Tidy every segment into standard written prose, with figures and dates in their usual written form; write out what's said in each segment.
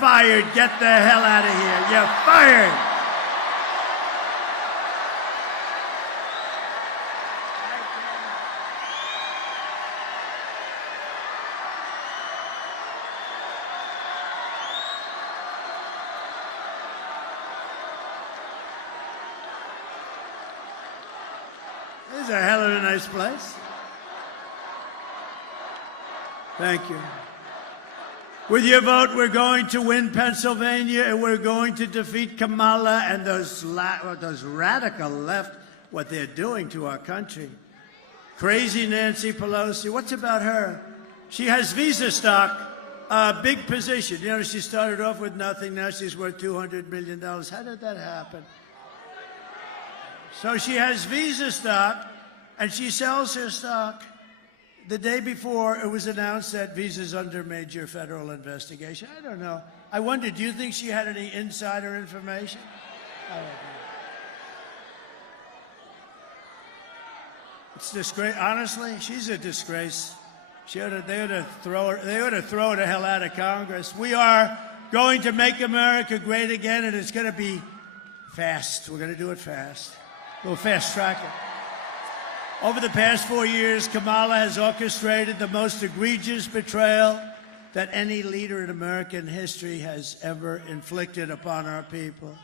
fired. Get the hell out of here. You're fired. This is a hell of a nice place. Thank you. With your vote, we're going to win Pennsylvania, and we're going to defeat Kamala and those radical left, what they're doing to our country. Crazy Nancy Pelosi, what's about her? She has Visa stock, a big position. You know, she started off with nothing, now she's worth $200 million. How did that happen? So she has Visa stock, and she sells her stock. The day before, it was announced that Visa's under major federal investigation. I don't know. I wonder, do you think she had any insider information? I don't know. It's disgrace. Honestly, she's a disgrace. They ought to throw her the hell out of Congress. We are going to make America great again, and it's going to be fast. We're going to do it fast. We'll fast track it. Over the past 4 years, Kamala has orchestrated the most egregious betrayal that any leader in American history has ever inflicted upon our people.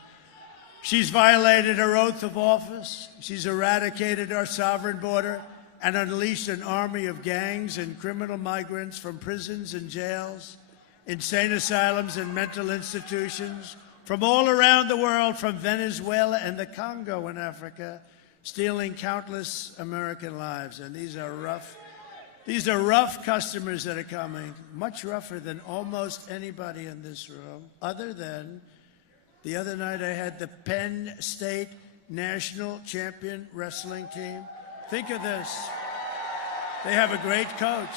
She's violated her oath of office. She's eradicated our sovereign border and unleashed an army of gangs and criminal migrants from prisons and jails, insane asylums and mental institutions, from all around the world, from Venezuela and the Congo in Africa, stealing countless American lives. And these are rough customers that are coming, much rougher than almost anybody in this room, other than the other night I had the Penn State national champion wrestling team. Think of this. They have a great coach.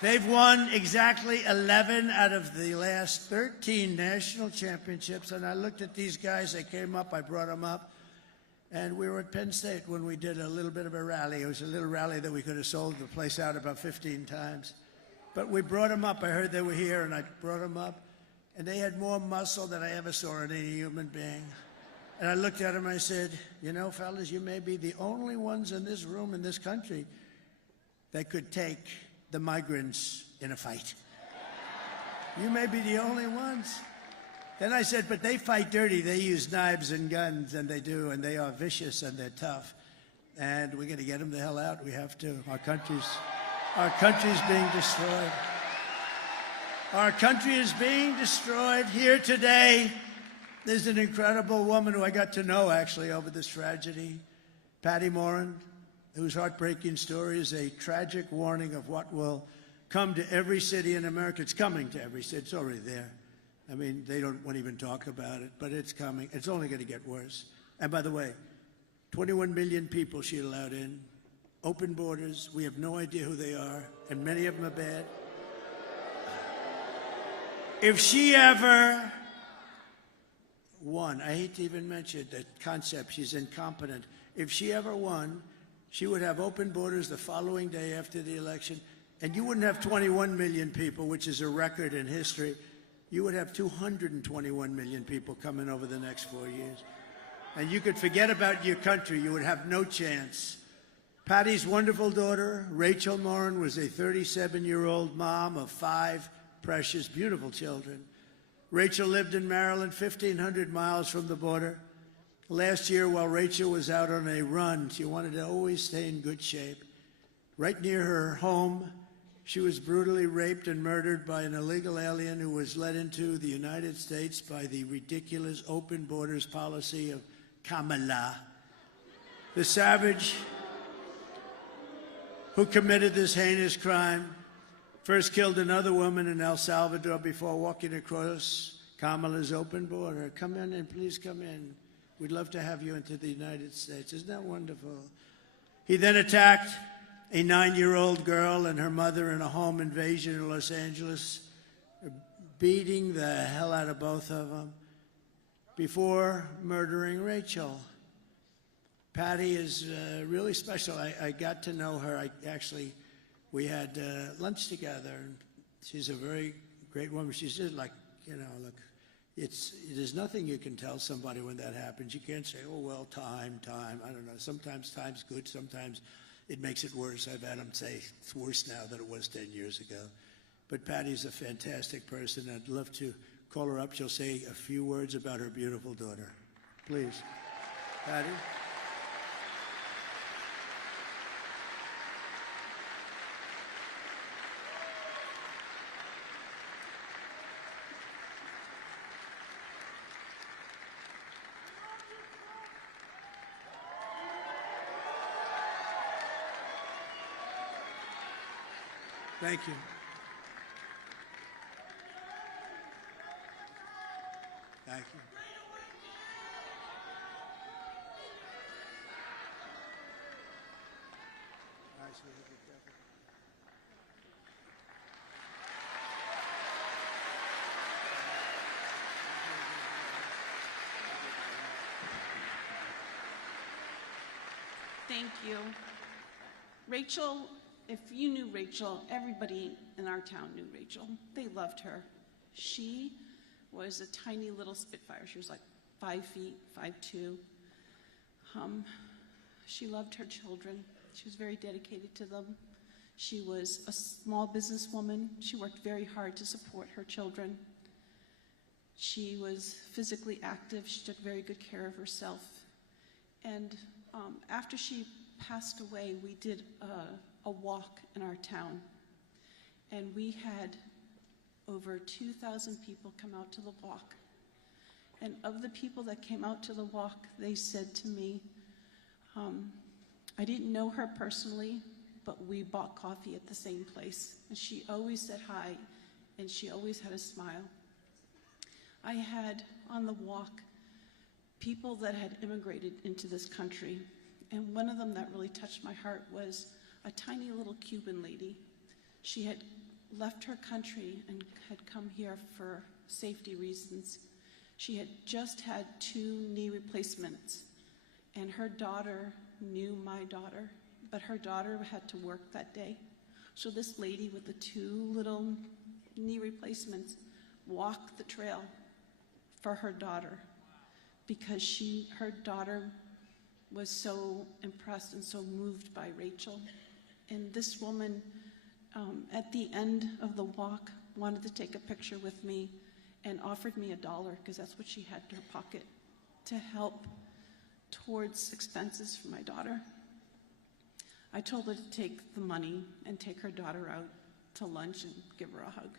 They've won exactly 11 out of the last 13 national championships. And I looked at these guys, they came up, I brought them up. And we were at Penn State when we did a little bit of a rally. It was a little rally that we could have sold the place out about 15 times. But we brought them up. I heard they were here, and I brought them up. And they had more muscle than I ever saw in any human being. And I looked at them and I said, you know, fellas, you may be the only ones in this room, in this country, that could take the migrants in a fight. You may be the only ones. Then I said, but they fight dirty. They use knives and guns, and they do, and they are vicious, and they're tough. And we're going to get them the hell out. We have to. Our country's being destroyed. Our country is being destroyed. Here today, there's an incredible woman who I got to know, actually, over this tragedy, Patty Morin, whose heartbreaking story is a tragic warning of what will come to every city in America. It's coming to every city. It's already there. I mean, they won't even talk about it, but it's coming. It's only going to get worse. And by the way, 21 million people she allowed in, open borders. We have no idea who they are, and many of them are bad. If she ever won, I hate to even mention that concept, she's incompetent. If she ever won, she would have open borders the following day after the election, and you wouldn't have 21 million people, which is a record in history. You would have 221 million people coming over the next 4 years. And you could forget about your country. You would have no chance. Patty's wonderful daughter, Rachel Morin, was a 37-year-old mom of 5 precious, beautiful children. Rachel lived in Maryland, 1,500 miles from the border. Last year, while Rachel was out on a run, she wanted to always stay in good shape. Right near her home, she was brutally raped and murdered by an illegal alien who was led into the United States by the ridiculous open borders policy of Kamala. The savage who committed this heinous crime first killed another woman in El Salvador before walking across Kamala's open border. Come in and please come in. We'd love to have you into the United States. Isn't that wonderful? He then attacked a 9-year-old girl and her mother in a home invasion in Los Angeles, beating the hell out of both of them before murdering Rachel. Patty is really special. I got to know her. We had lunch together. And she's a very great woman. She's just like you know, look, there's nothing you can tell somebody when that happens. You can't say, oh, well, time. I don't know. Sometimes time's good. Sometimes it makes it worse. I've had them say it's worse now than it was 10 years ago. But Patty's a fantastic person. I'd love to call her up. She'll say a few words about her beautiful daughter. Please. Patty? Thank you. Thank you. Nice. Thank you. Rachel, if you knew Rachel, everybody in our town knew Rachel. They loved her. She was a tiny little Spitfire. She was like 5 feet, 5'2". She loved her children. She was very dedicated to them. She was a small businesswoman. She worked very hard to support her children. She was physically active. She took very good care of herself. And after she passed away, we did a walk in our town. And we had over 2,000 people come out to the walk. And of the people that came out to the walk, they said to me, I didn't know her personally, but we bought coffee at the same place. And she always said hi, and she always had a smile. I had on the walk people that had immigrated into this country. And one of them that really touched my heart was a tiny little Cuban lady. She had left her country and had come here for safety reasons. She had just had 2 knee replacements, and her daughter knew my daughter, but her daughter had to work that day. So this lady with the 2 little knee replacements walked the trail for her daughter because her daughter was so impressed and so moved by Rachel. And this woman, at the end of the walk, wanted to take a picture with me and offered me $1, because that's what she had in her pocket, to help towards expenses for my daughter. I told her to take the money and take her daughter out to lunch and give her a hug.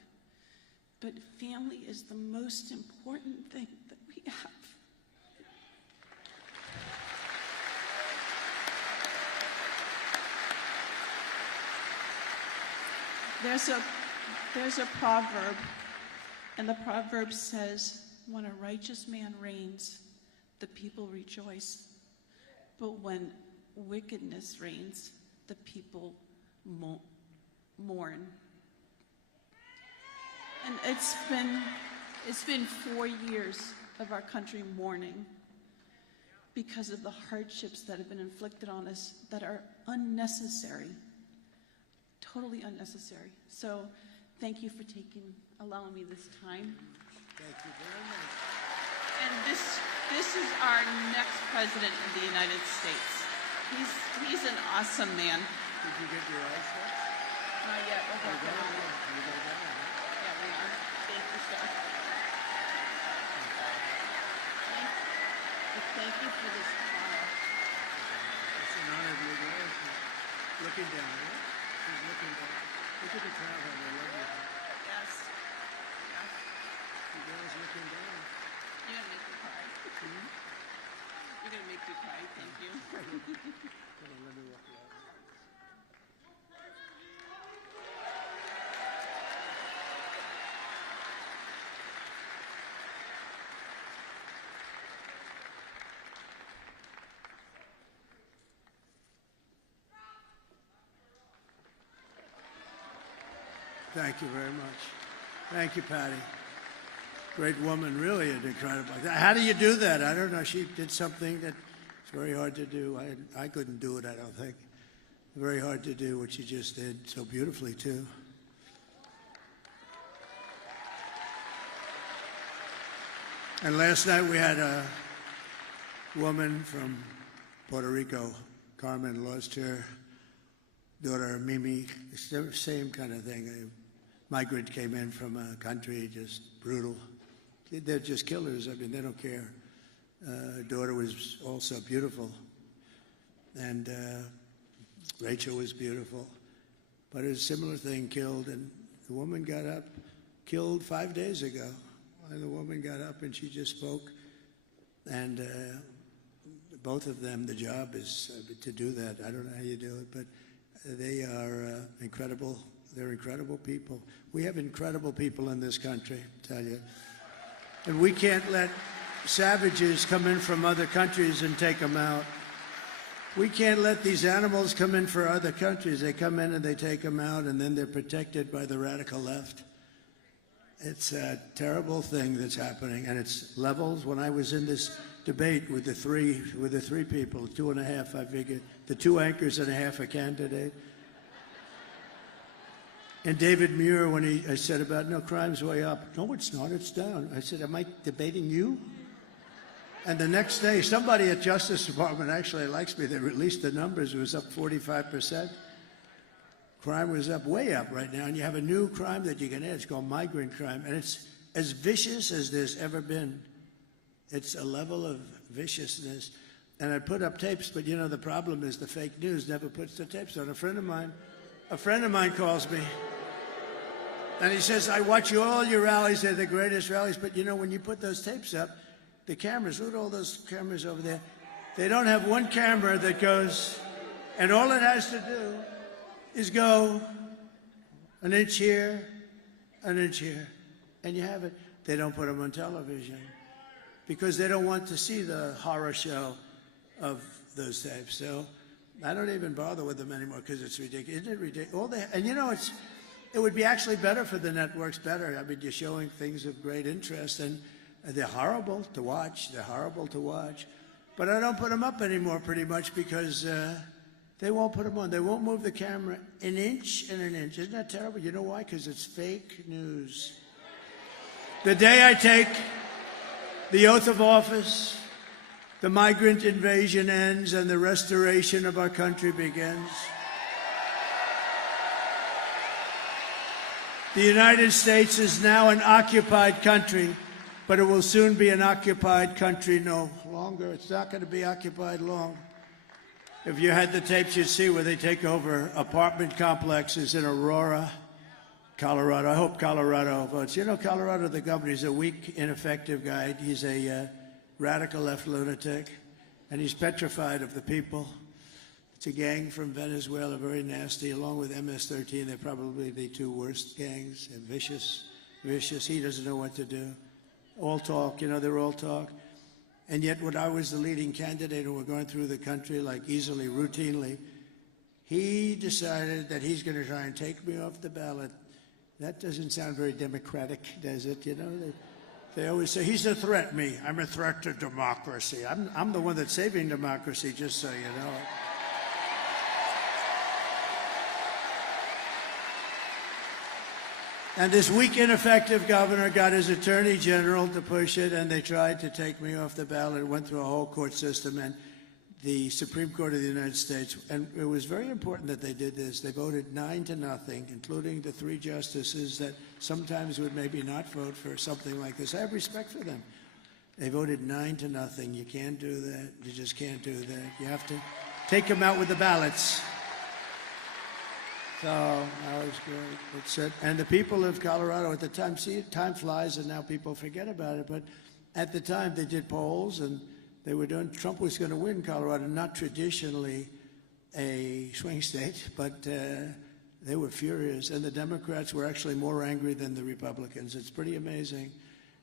But family is the most important thing that we have. There's a proverb, and the proverb says, when a righteous man reigns, the people rejoice. But when wickedness reigns, the people mourn. And it's been 4 years of our country mourning because of the hardships that have been inflicted on us that are unnecessary. Totally unnecessary. So thank you for allowing me this time. Thank you very much. And this is our next president of the United States. He's an awesome man. Did you get your eyes fixed? Not yet. We're working on it. You got that one, huh? Yeah, we are. Thank you, sir. Thank you for this trial. It's an honor to look at. Looking down, right? She's looking down. Look at the crowd, how they love you. Yes. Yes. You girls looking down. You're gonna make me cry. You're gonna make me cry. Thank you. Come on, let me walk you out. Thank you very much. Thank you, Patty. Great woman, really an incredible. How do you do that? I don't know. She did something that's very hard to do. I couldn't do it, I don't think. Very hard to do what she just did so beautifully, too. And last night we had a woman from Puerto Rico, Carmen, lost her daughter, Mimi. It's the same kind of thing. A migrant came in from a country, just brutal. They're just killers. I mean, they don't care. Her daughter was also beautiful. And Rachel was beautiful. But a similar thing killed, and the woman got up, killed 5 days ago. And the woman got up and she just spoke. And both of them, the job is to do that. I don't know how you do it, but they are incredible. They're incredible people. We have incredible people in this country, I tell you. And we can't let savages come in from other countries and take them out. We can't let these animals come in for other countries. They come in and they take them out, and then they're protected by the radical left. It's a terrible thing that's happening, and it's levels. When I was in this debate with the three people, 2.5, I figured, the 2 anchors and a half a candidate. And David Muir, when I said about, no, crime's way up. No, it's not, it's down. I said, am I debating you? And the next day, somebody at Justice Department actually likes me. They released the numbers. It was up 45%. Crime was up, way up right now. And you have a new crime that you can add. It's called migrant crime. And it's as vicious as there's ever been. It's a level of viciousness. And I put up tapes, but you know, the problem is the fake news never puts the tapes on. A friend of mine calls me. And he says, I watch all your rallies. They're the greatest rallies. But you know, when you put those tapes up, the cameras, look at all those cameras over there. They don't have one camera that goes, and all it has to do is go an inch here, an inch here, and you have it. They don't put them on television because they don't want to see the horror show of those tapes. So I don't even bother with them anymore because it's ridiculous. Isn't it ridiculous? And you know, it would be actually better for the networks, better. I mean, you're showing things of great interest, and they're horrible to watch. They're horrible to watch. But I don't put them up anymore pretty much because they won't put them on. They won't move the camera an inch and an inch. Isn't that terrible? You know why? Because it's fake news. The day I take the oath of office, the migrant invasion ends and the restoration of our country begins. The United States is now an occupied country, but it will soon be an occupied country no longer. It's not going to be occupied long. If you had the tapes, you'd see where they take over apartment complexes in Aurora, Colorado. I hope Colorado votes. You know, Colorado, the governor, is a weak, ineffective guy. He's a radical left lunatic, and he's petrified of the people. It's a gang from Venezuela, very nasty, along with MS-13. They're probably the 2 worst gangs. They're vicious, vicious. He doesn't know what to do. All talk, you know, they're all talk. And yet when I was the leading candidate and we're going through the country like easily, routinely, he decided that he's going to try and take me off the ballot. That doesn't sound very democratic, does it? You know, they always say, he's a threat, me. I'm a threat to democracy. I'm the one that's saving democracy, just so you know. And this weak, ineffective governor got his attorney general to push it, and they tried to take me off the ballot. It went through a whole court system, and the Supreme Court of the United States, and it was very important that they did this. They voted 9-0, including the 3 justices that sometimes would maybe not vote for something like this. I have respect for them. They voted 9-0. You can't do that. You just can't do that. You have to take them out with the ballots. So that was great. It's it. And the people of Colorado at the time, see, time flies and now people forget about it, but at the time they did polls and they were doing, Trump was going to win Colorado, not traditionally a swing state, but they were furious. And the Democrats were actually more angry than the Republicans. It's pretty amazing.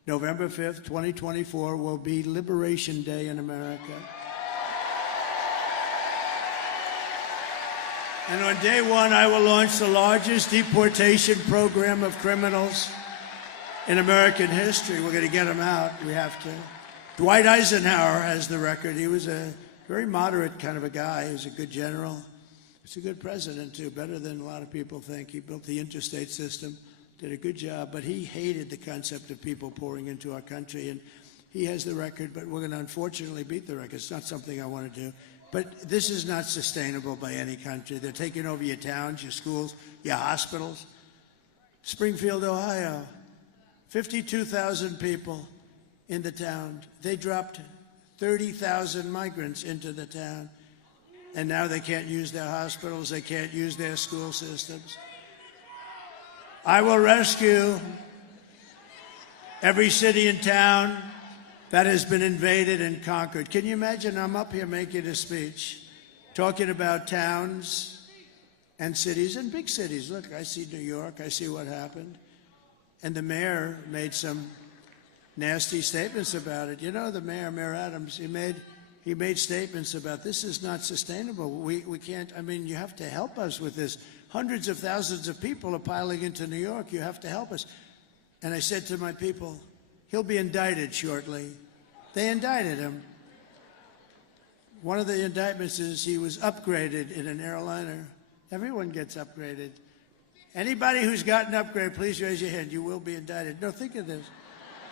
November 5th, 2024 will be Liberation Day in America. And on day 1, I will launch the largest deportation program of criminals in American history. We're going to get them out. We have to. Dwight Eisenhower has the record. He was a very moderate kind of a guy. He was a good general. He's a good president, too, better than a lot of people think. He built the interstate system, did a good job, but he hated the concept of people pouring into our country. And He has the record, but we're going to unfortunately beat the record. It's not something I want to do. But this is not sustainable by any country. They're taking over your towns, your schools, your hospitals. Springfield, Ohio, 52,000 people in the town. They dropped 30,000 migrants into the town. And now they can't use their hospitals. They can't use their school systems. I will rescue every city and town that has been invaded and conquered. Can you imagine? I'm up here making a speech, talking about towns and cities and big cities. Look, I see New York. I see what happened. And the mayor made some nasty statements about it. You know, the Mayor Adams, he made statements about this is not sustainable. We can't, I mean, you have to help us with this. Hundreds of thousands of people are piling into New York. You have to help us. And I said to my people, he'll be indicted shortly. They indicted him. One of the indictments is he was upgraded in an airliner. Everyone gets upgraded. Anybody who's gotten upgraded, please raise your hand. You will be indicted. No, think of this.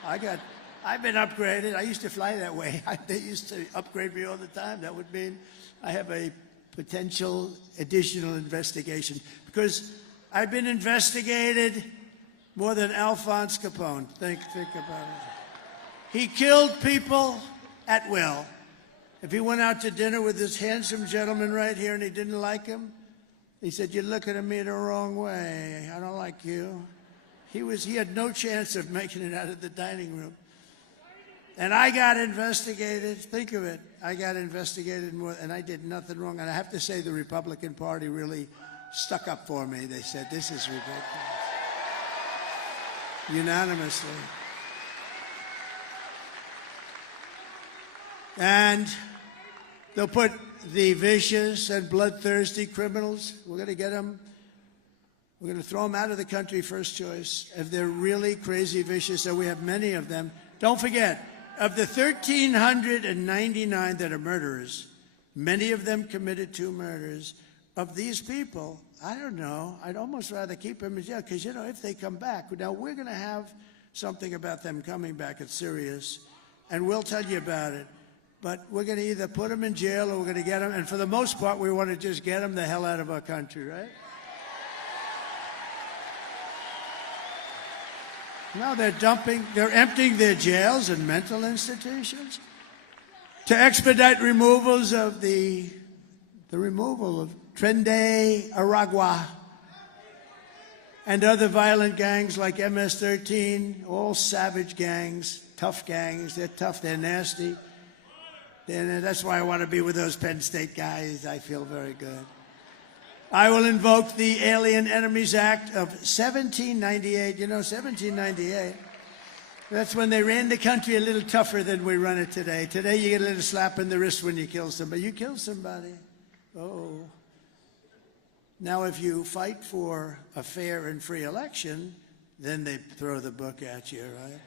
I've been upgraded. I used to fly that way. They used to upgrade me all the time. That would mean I have a potential additional investigation because I've been investigated more than Alphonse Capone. Think about it. He killed people at will. If he went out to dinner with this handsome gentleman right here and he didn't like him, he said, "You're looking at me the wrong way. I don't like you." He had no chance of making it out of the dining room. And I got investigated. Think of it. I got investigated more, and I did nothing wrong. And I have to say the Republican Party really stuck up for me. They said, this is ridiculous. Unanimously. And they'll put the vicious and bloodthirsty criminals, we're going to get them, we're going to throw them out of the country first choice. If they're really crazy vicious, and we have many of them, don't forget, of the 1,399 that are murderers, many of them committed 2 murders. Of these people, I don't know, I'd almost rather keep them in jail because, you know, if they come back, now we're going to have something about them coming back. It's serious, and we'll tell you about it. But we're going to either put them in jail or we're going to get them, and for the most part, we want to just get them the hell out of our country, right? No, they're emptying their jails and mental institutions to expedite removals of the removal of Trende Aragua and other violent gangs like MS-13, all savage gangs, tough gangs. They're tough, they're nasty. And that's why I want to be with those Penn State guys. I feel very good. I will invoke the Alien Enemies Act of 1798. You know, 1798, that's when they ran the country a little tougher than we run it today. Today, you get a little slap in the wrist when you kill somebody. You kill somebody. Oh. Now, if you fight for a fair and free election, then they throw the book at you, right?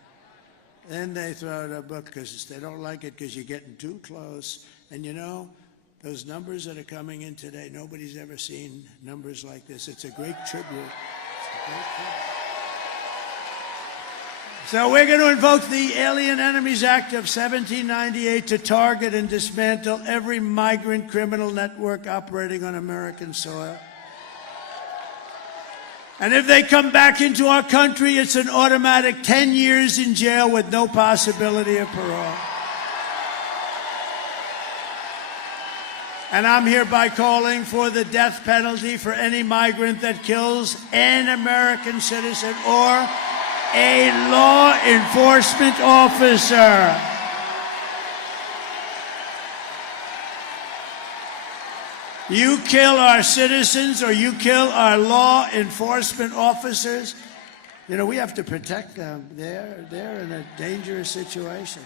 Then they throw the book because they don't like it because you're getting too close. And you know, those numbers that are coming in today, nobody's ever seen numbers like this. It's a great tribute. So we're going to invoke the Alien Enemies Act of 1798 to target and dismantle every migrant criminal network operating on American soil. And if they come back into our country, it's an automatic 10 years in jail with no possibility of parole. And I'm hereby calling for the death penalty for any migrant that kills an American citizen or a law enforcement officer. You kill our citizens or you kill our law enforcement officers, you know, we have to protect them. They're in a dangerous situation.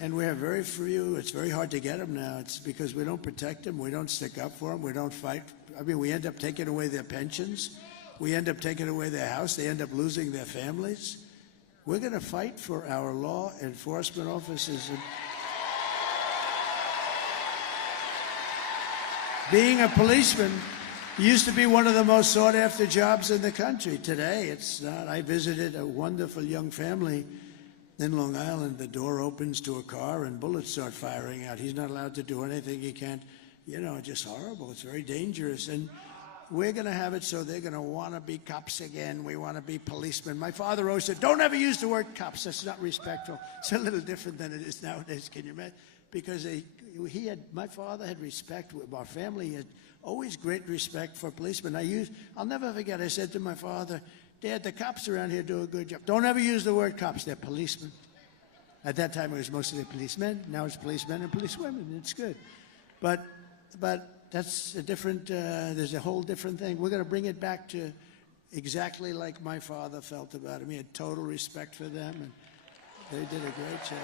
And we have very few. It's very hard to get them now. It's because we don't protect them. We don't stick up for them. We don't fight. I mean, we end up taking away their pensions. We end up taking away their house. They end up losing their families. We're going to fight for our law enforcement officers. And being a policeman used to be one of the most sought-after jobs in the country. Today, it's not. I visited a wonderful young family In Long Island, the door opens to a car and bullets start firing out. He's not allowed to do anything. He can't, just horrible. It's very dangerous. And we're going to have it so they're going to want to be cops again. We want to be policemen. My father always said, don't ever use the word cops. That's not respectful. It's a little different than it is nowadays. Can you imagine? Because my father had respect. Our family had always great respect for policemen. I'll never forget, I said to my father, Dad, the cops around here do a good job. Don't ever use the word cops. They're policemen. At that time, it was mostly policemen. Now it's policemen and policewomen. It's good. But that's a different, there's a whole different thing. We're going to bring it back to exactly like my father felt about him. He had total respect for them, and they did a great job.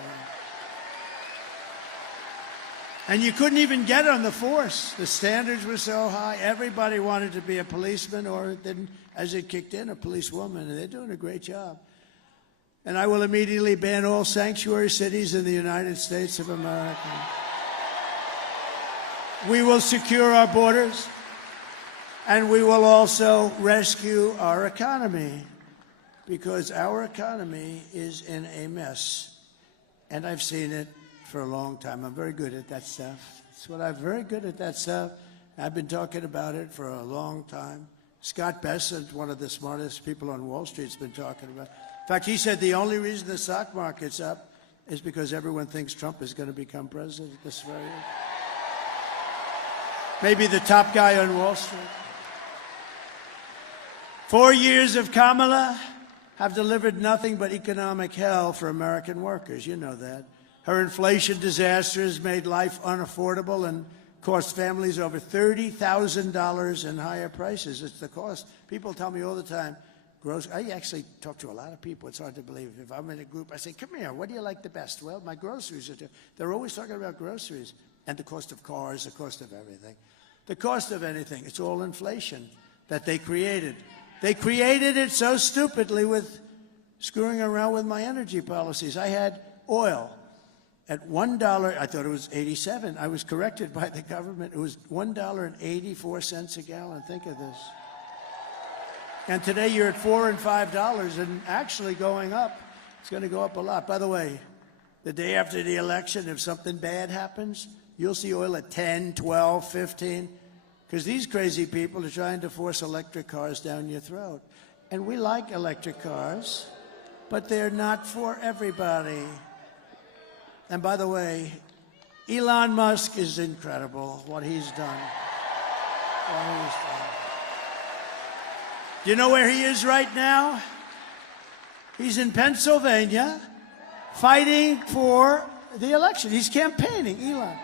And you couldn't even get on the force. The standards were so high. Everybody wanted to be a policeman, or then, as it kicked in, a policewoman, and they're doing a great job. And I will immediately ban all sanctuary cities in the United States of America. We will secure our borders, and we will also rescue our economy, because our economy is in a mess. And I've seen it for a long time. I'm very good at that stuff. I'm very good at that stuff. I've been talking about it for a long time. Scott Bessent, one of the smartest people on Wall Street, has been talking about it. In fact, he said the only reason the stock market's up is because everyone thinks Trump is going to become president this very year. Maybe the top guy on Wall Street. 4 years of Kamala have delivered nothing but economic hell for American workers. You know that. Her inflation disaster has made life unaffordable and cost families over $30,000 in higher prices. It's the cost. People tell me all the time, I actually talk to a lot of people. It's hard to believe. If I'm in a group, I say, come here, what do you like the best? Well, my groceries are. They're always talking about groceries and the cost of cars, the cost of everything. The cost of anything. It's all inflation that they created. They created it so stupidly with screwing around with my energy policies. I had oil at $1, I thought it was 87. I was corrected by the government. It was $1.84 a gallon. Think of this. And today you're at $4 and $5 and actually going up. It's going to go up a lot. By the way, the day after the election, if something bad happens, you'll see oil at 10, 12, 15, because these crazy people are trying to force electric cars down your throat. And we like electric cars, but they're not for everybody. And by the way, Elon Musk is incredible, what he's done. Do you know where he is right now? He's in Pennsylvania fighting for the election. He's campaigning, Elon.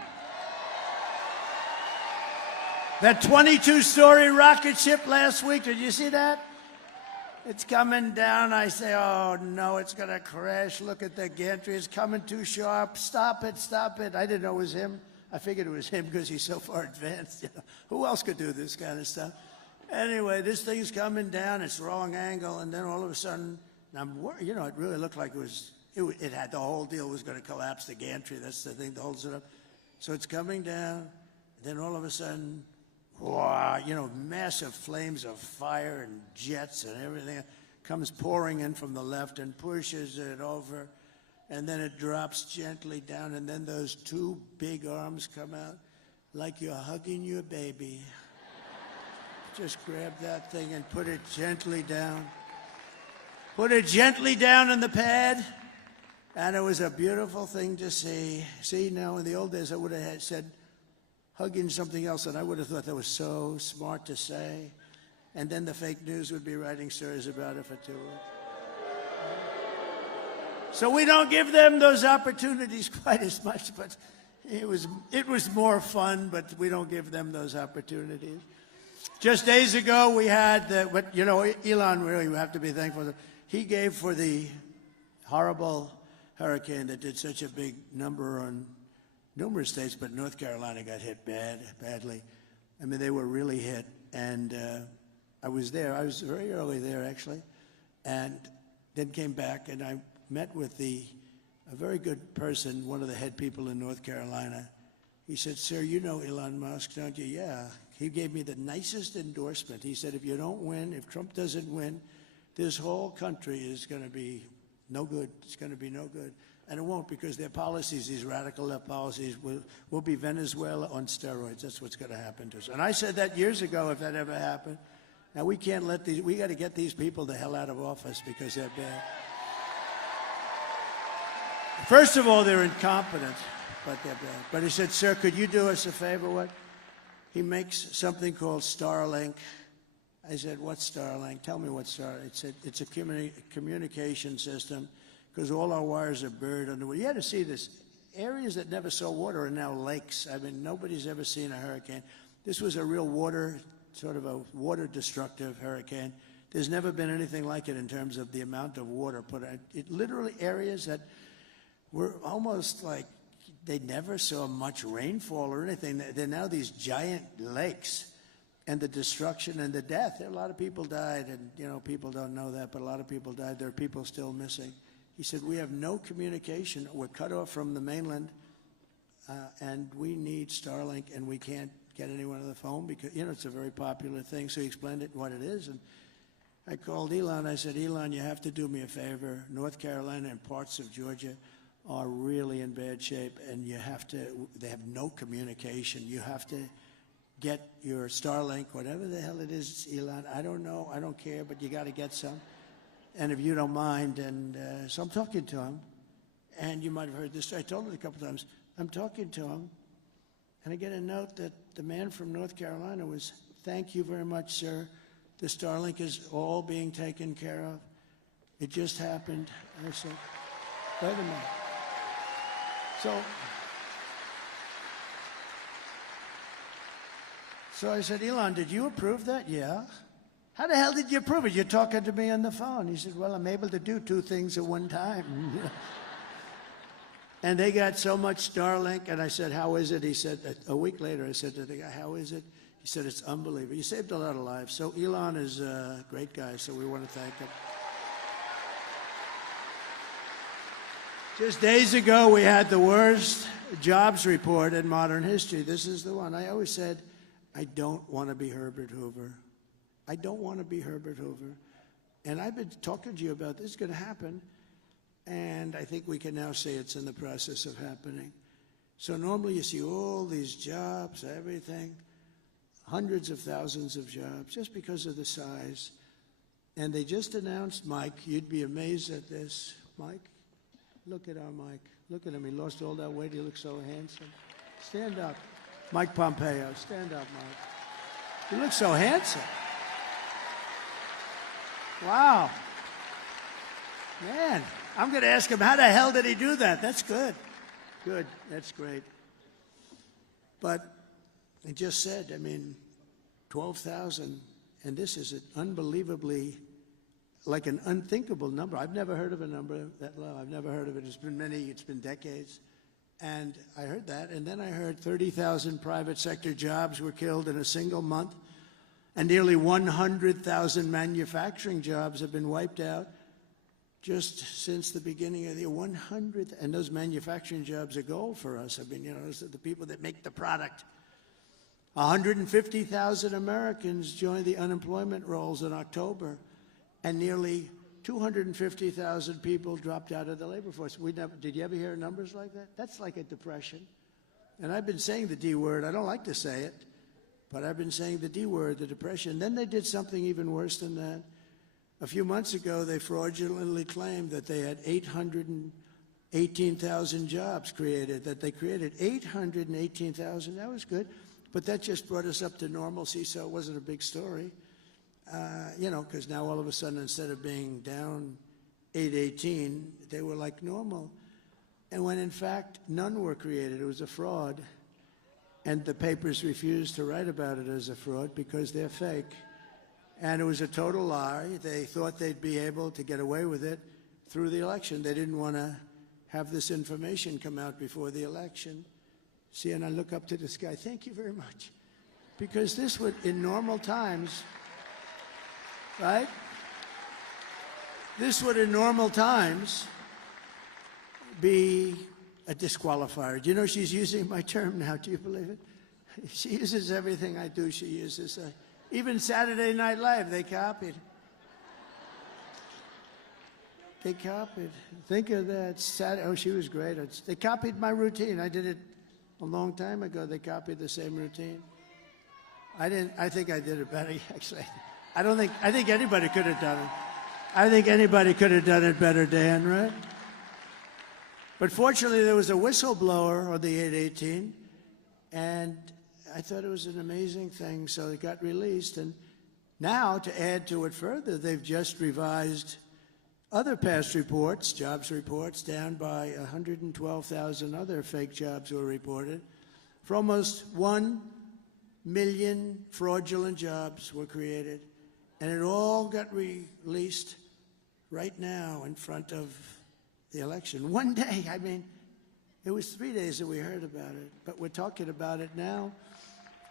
That 22-story rocket ship last week, did you see that? It's coming down. I say, oh, no, it's going to crash. Look at the gantry. It's coming too sharp. Stop it, stop it. I didn't know it was him. I figured it was him because he's so far advanced. Who else could do this kind of stuff? Anyway, this thing's coming down. It's wrong angle. And then all of a sudden, it really looked like it had the whole deal was going to collapse, the gantry. That's the thing that holds it up. So it's coming down. Then all of a sudden, massive flames of fire and jets and everything comes pouring in from the left and pushes it over. And then it drops gently down. And then those two big arms come out like you're hugging your baby. Just grab that thing and put it gently down. Put it gently down on the pad. And it was a beautiful thing to see. See, now in the old days, I would have said, hugging something else, and I would have thought that was so smart to say. And then the fake news would be writing stories about it for 2 weeks. So we don't give them those opportunities quite as much, but it was more fun, but we don't give them those opportunities. Just days ago, we had Elon, really, we have to be thankful that he gave for the horrible hurricane that did such a big number on numerous states, but North Carolina got hit badly. I mean, they were really hit. And I was there. I was very early there, actually. And then came back, and I met with a very good person, one of the head people in North Carolina. He said, sir, you know Elon Musk, don't you? Yeah. He gave me the nicest endorsement. He said, if you don't win, if Trump doesn't win, this whole country is going to be No good. It's going to be no good. And it won't, because their policies, these radical left policies, will be Venezuela on steroids. That's what's going to happen to us. And I said that years ago, if that ever happened. Now, we can't let these, we got to get these people the hell out of office because they're bad. First of all, they're incompetent, but they're bad. But he said, sir, could you do us a favor? What? He makes something called Starlink. I said, what's Starlink? Tell me what Starlink. It said, it's a communication system, because all our wires are buried underwater. You had to see this. Areas that never saw water are now lakes. I mean, nobody's ever seen a hurricane. This was a real sort of a water-destructive hurricane. There's never been anything like it in terms of the amount of water put out. It literally areas that were almost like they never saw much rainfall or anything. They're now these giant lakes. And the destruction and the death. A lot of people died, and, you know, people don't know that, but a lot of people died. There are people still missing. He said, we have no communication. We're cut off from the mainland, and we need Starlink, and we can't get anyone on the phone because, you know, it's a very popular thing. So he explained it, what it is. And I called Elon. I said, Elon, you have to do me a favor. North Carolina and parts of Georgia are really in bad shape, and they have no communication. You have to get your Starlink, whatever the hell it is, Elon. I don't know. I don't care, but you got to get some. And if you don't mind, and so I'm talking to him, and you might have heard this. I told him a couple times. I'm talking to him, and I get a note that the man from North Carolina was, thank you very much, sir. The Starlink is all being taken care of. It just happened. I said, wait a minute. So I said, Elon, did you approve that? Yeah. How the hell did you approve it? You're talking to me on the phone. He said, well, I'm able to do two things at one time. And they got so much Starlink, and I said, how is it? He said, a week later, I said to the guy, how is it? He said, it's unbelievable. You saved a lot of lives. So Elon is a great guy, so we want to thank him. Just days ago, we had the worst jobs report in modern history. This is the one. I always said, I don't want to be Herbert Hoover. I don't want to be Herbert Hoover. And I've been talking to you about this is going to happen. And I think we can now say it's in the process of happening. So normally you see all these jobs, everything, hundreds of thousands of jobs, just because of the size. And they just announced, Mike, you'd be amazed at this. Mike, look at our Mike. Look at him. He lost all that weight. He looks so handsome. Stand up. Mike Pompeo, stand up, Mike. You look so handsome. Wow. Man, I'm going to ask him, how the hell did he do that? That's good. Good. That's great. But I just said, I mean, 12,000, and this is an unbelievably, like an unthinkable number. I've never heard of a number that low. I've never heard of it. It's been decades. And I heard that, and then I heard 30,000 private sector jobs were killed in a single month, and nearly 100,000 manufacturing jobs have been wiped out just since the beginning of the year. 100, and those manufacturing jobs are gold for us. I mean, you know, those are the people that make the product. 150,000 Americans joined the unemployment rolls in October, and nearly 250,000 people dropped out of the labor force. Did you ever hear numbers like that? That's like a depression. And I've been saying the D word. I don't like to say it, but I've been saying the D word, the depression. Then they did something even worse than that. A few months ago, they fraudulently claimed that they had 818,000 jobs created, that they created 818,000. That was good. But that just brought us up to normalcy, so it wasn't a big story. You know, because now all of a sudden, instead of being down 818, they were like normal. And when in fact, none were created. It was a fraud. And the papers refused to write about it as a fraud because they're fake. And it was a total lie. They thought they'd be able to get away with it through the election. They didn't want to have this information come out before the election. See, and I look up to this guy. Thank you very much. Because this would, in normal times, right? This would, in normal times, be a disqualifier. Do you know she's using my term now? Do you believe it? She uses everything I do. She uses even Saturday Night Live, they copied. They copied. Think of that. Oh, she was great. They copied my routine. I did it a long time ago. They copied the same routine. I think I did it better, actually. I think anybody could have done it. I think anybody could have done it better, Dan, right? But fortunately, there was a whistleblower on the 818, and I thought it was an amazing thing, so it got released. And now, to add to it further, they've just revised other past reports, jobs reports, down by 112,000 other fake jobs were reported. For almost 1 million fraudulent jobs were created, and it all got released right now in front of the election. One day, I mean, it was 3 days that we heard about it, but we're talking about it now.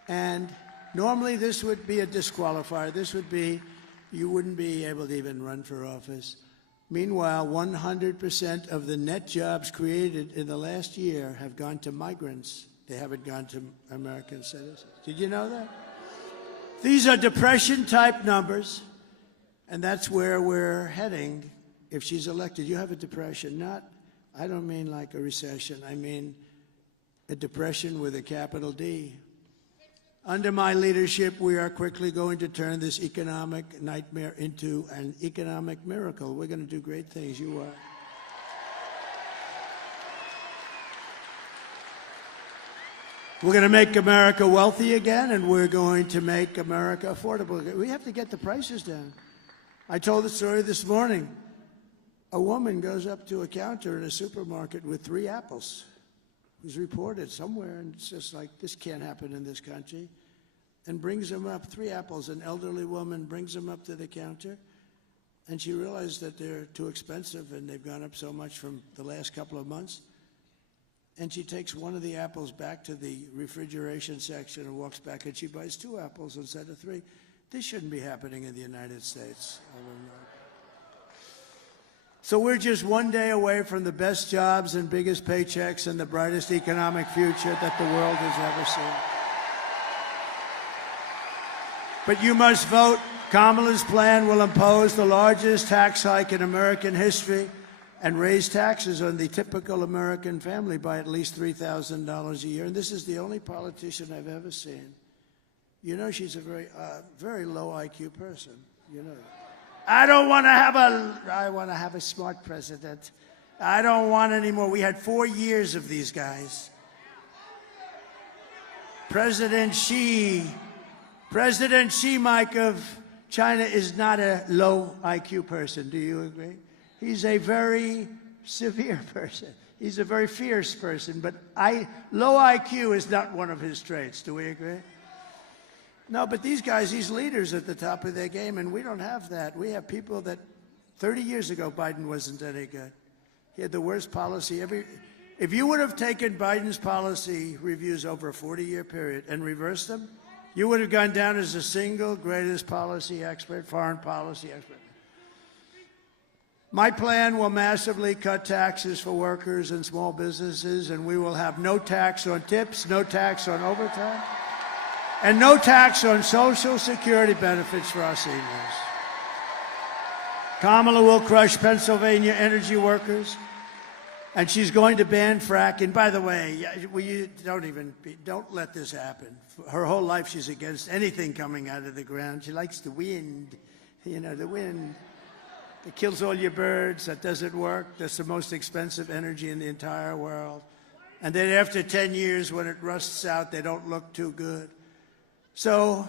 And normally this would be a disqualifier. This would be, you wouldn't be able to even run for office. Meanwhile, 100% of the net jobs created in the last year have gone to migrants. They haven't gone to American citizens. Did you know that? These are depression-type numbers, and that's where we're heading if she's elected. You have a depression, I don't mean like a recession. I mean a depression with a capital D. Under my leadership, we are quickly going to turn this economic nightmare into an economic miracle. We're going to do great things. You are. We're going to make America wealthy again, and we're going to make America affordable. We have to get the prices down. I told the story this morning. A woman goes up to a counter in a supermarket with 3 apples. It was reported somewhere, and it's just like, this can't happen in this country, and brings them up, 3 apples. An elderly woman brings them up to the counter, and she realized that they're too expensive, and they've gone up so much from the last couple of months. And she takes one of the apples back to the refrigeration section and walks back, and she buys 2 apples instead of 3. This shouldn't be happening in the United States. So we're just one day away from the best jobs and biggest paychecks and the brightest economic future that the world has ever seen. But you must vote. Kamala's plan will impose the largest tax hike in American history and raise taxes on the typical American family by at least $3,000 a year. And this is the only politician I've ever seen. You know, she's a very low IQ person. You know that. I want to have a smart president. I don't want any more. We had 4 years of these guys. President Xi, Mike, of China is not a low IQ person. Do you agree? He's a very severe person. He's a very fierce person, but low IQ is not one of his traits. Do we agree? No, but these guys, these leaders at the top of their game, and we don't have that. We have people that 30 years ago, Biden wasn't any good. He had the worst policy ever. If you would have taken Biden's policy reviews over a 40-year period and reversed them, you would have gone down as the single greatest policy expert, foreign policy expert. My plan will massively cut taxes for workers and small businesses, and we will have no tax on tips, no tax on overtime, and no tax on Social Security benefits for our seniors. Kamala will crush Pennsylvania energy workers, and she's going to ban fracking. By the way, don't let this happen. Her whole life, she's against anything coming out of the ground. She likes the wind, the wind. It kills all your birds. That doesn't work. That's the most expensive energy in the entire world. And then after 10 years, when it rusts out, they don't look too good. So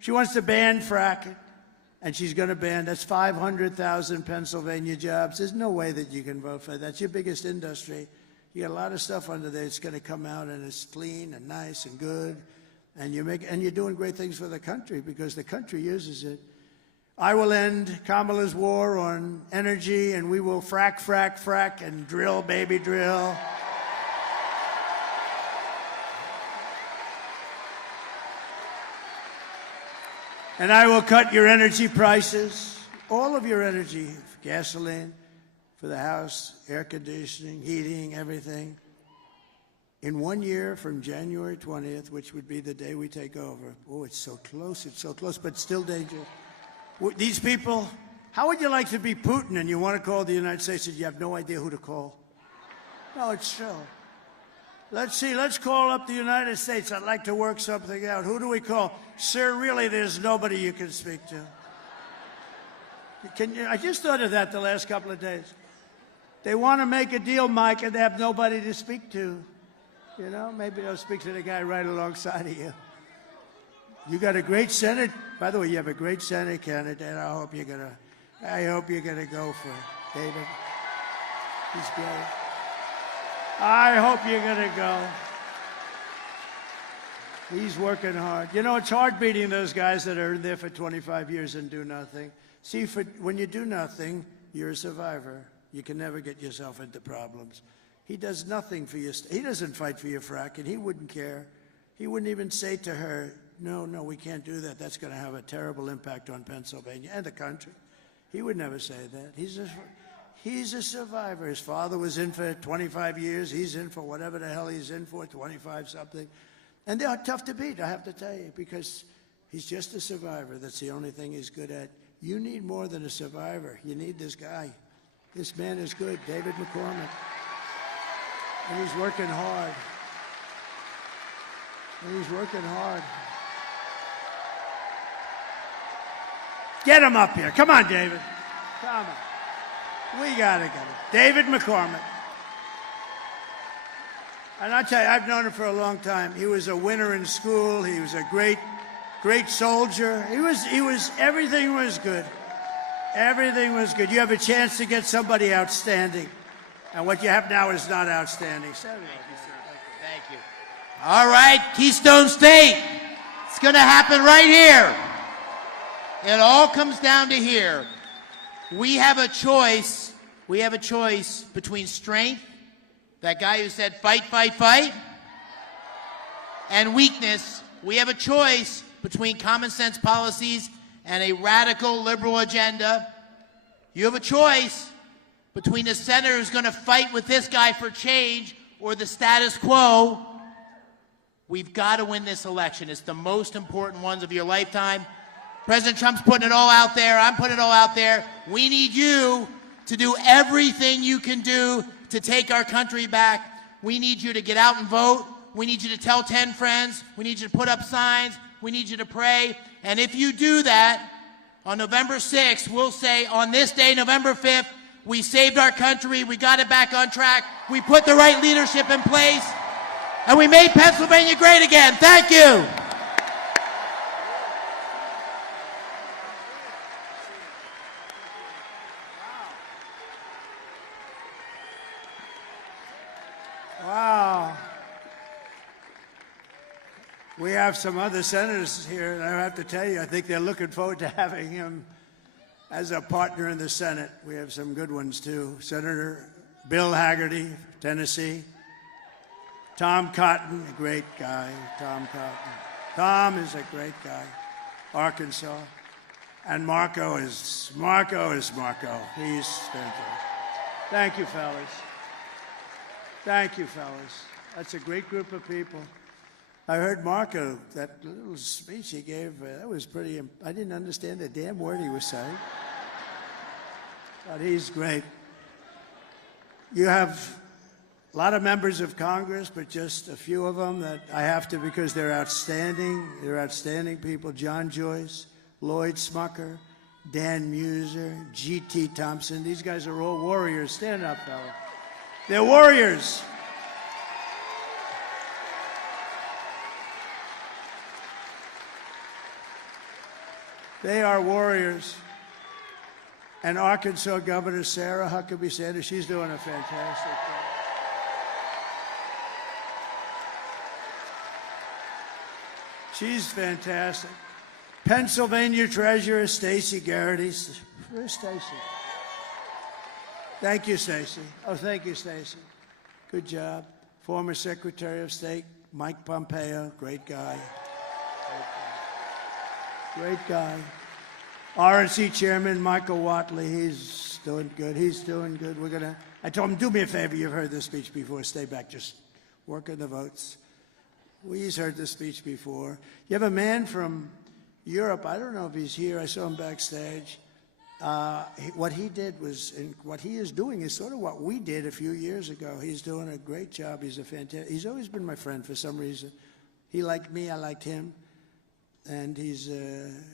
she wants to ban fracking, and she's going to ban, that's 500,000 Pennsylvania jobs. There's no way that you can vote for that. That's your biggest industry. You got a lot of stuff under there. It's going to come out, and it's clean and nice and good. And you're doing great things for the country because the country uses it. I will end Kamala's war on energy, and we will frack, frack, frack, and drill, baby, drill. And I will cut your energy prices, all of your energy, gasoline, for the house, air conditioning, heating, everything, in 1 year from January 20th, which would be the day we take over. Oh, it's so close, but still dangerous. These people How would you like to be Putin and you want to call the United States and you have no idea who to call? No, it's true. Let's see, let's call up the United States. I'd like to work something out. Who do we call? Sir, really, there's nobody you can speak to. I just thought of that the last couple of days. They want to make a deal, Mike, and they have nobody to speak to. You know, maybe they'll speak to the guy right alongside of you. You got a great Senate. By the way, you have a great Senate candidate. I hope you're gonna go for it, David. He's great. I hope you're gonna go. He's working hard. You know, it's hard beating those guys that are in there for 25 years and do nothing. See, when you do nothing, you're a survivor. You can never get yourself into problems. He does nothing for you. He doesn't fight for your frack, and he wouldn't care. He wouldn't even say to her, no, we can't do that. That's going to have a terrible impact on Pennsylvania and the country. He would never say that. He's a survivor. His father was in for 25 years. He's in for whatever the hell he's in for, 25-something. And they're tough to beat, I have to tell you, because he's just a survivor. That's the only thing he's good at. You need more than a survivor. You need this guy. This man is good, David McCormick. And he's working hard. Get him up here. Come on, David. Come on. We got to get him. David McCormick. And I tell you, I've known him for a long time. He was a winner in school. He was a great soldier. Everything was good. Everything was good. You have a chance to get somebody outstanding. And what you have now is not outstanding. Thank you, sir. Thank you. All right, Keystone State. It's going to happen right here. It all comes down to here. We have a choice. We have a choice between strength, that guy who said fight, fight, fight, and weakness. We have a choice between common sense policies and a radical liberal agenda. You have a choice between a senator who's going to fight with this guy for change or the status quo. We've got to win this election. It's the most important ones of your lifetime. President Trump's putting it all out there. I'm putting it all out there. We need you to do everything you can do to take our country back. We need you to get out and vote. We need you to tell 10 friends. We need you to put up signs. We need you to pray. And if you do that, on November 6th, we'll say on this day, November 5th, we saved our country. We got it back on track. We put the right leadership in place. And we made Pennsylvania great again. Thank you. Wow. We have some other senators here, and I have to tell you, I think they're looking forward to having him as a partner in the Senate. We have some good ones, too. Senator Bill Haggerty, Tennessee. Tom Cotton, a great guy, Tom Cotton. Tom is a great guy, Arkansas. And Marco is Marco. He's fantastic. Thank you, fellas. Thank you, fellas. That's a great group of people. I heard Marco, that little speech he gave, that was pretty, I didn't understand a damn word he was saying. But he's great. You have a lot of members of Congress, but just a few of them that I have to, because they're outstanding. They're outstanding people. John Joyce, Lloyd Smucker, Dan Muser, G.T. Thompson. These guys are all warriors. Stand up, fella. They're warriors. They are warriors. And Arkansas Governor Sarah Huckabee Sanders, she's doing a fantastic job. She's fantastic. Pennsylvania Treasurer Stacey Garrity. Where's Stacey? Thank you, Stacey. Oh, thank you, Stacey. Good job. Former Secretary of State Mike Pompeo, great guy. Great guy. RNC Chairman Michael Watley, he's doing good. He's doing good. I told him, do me a favor. You've heard this speech before. Stay back. Just work on the votes. He's heard this speech before. You have a man from Europe. I don't know if he's here. I saw him backstage. what he did was, and what he is doing is sort of what we did a few years ago. He's doing a great job. He's he's always been my friend for some reason. He liked me, I liked him. And he's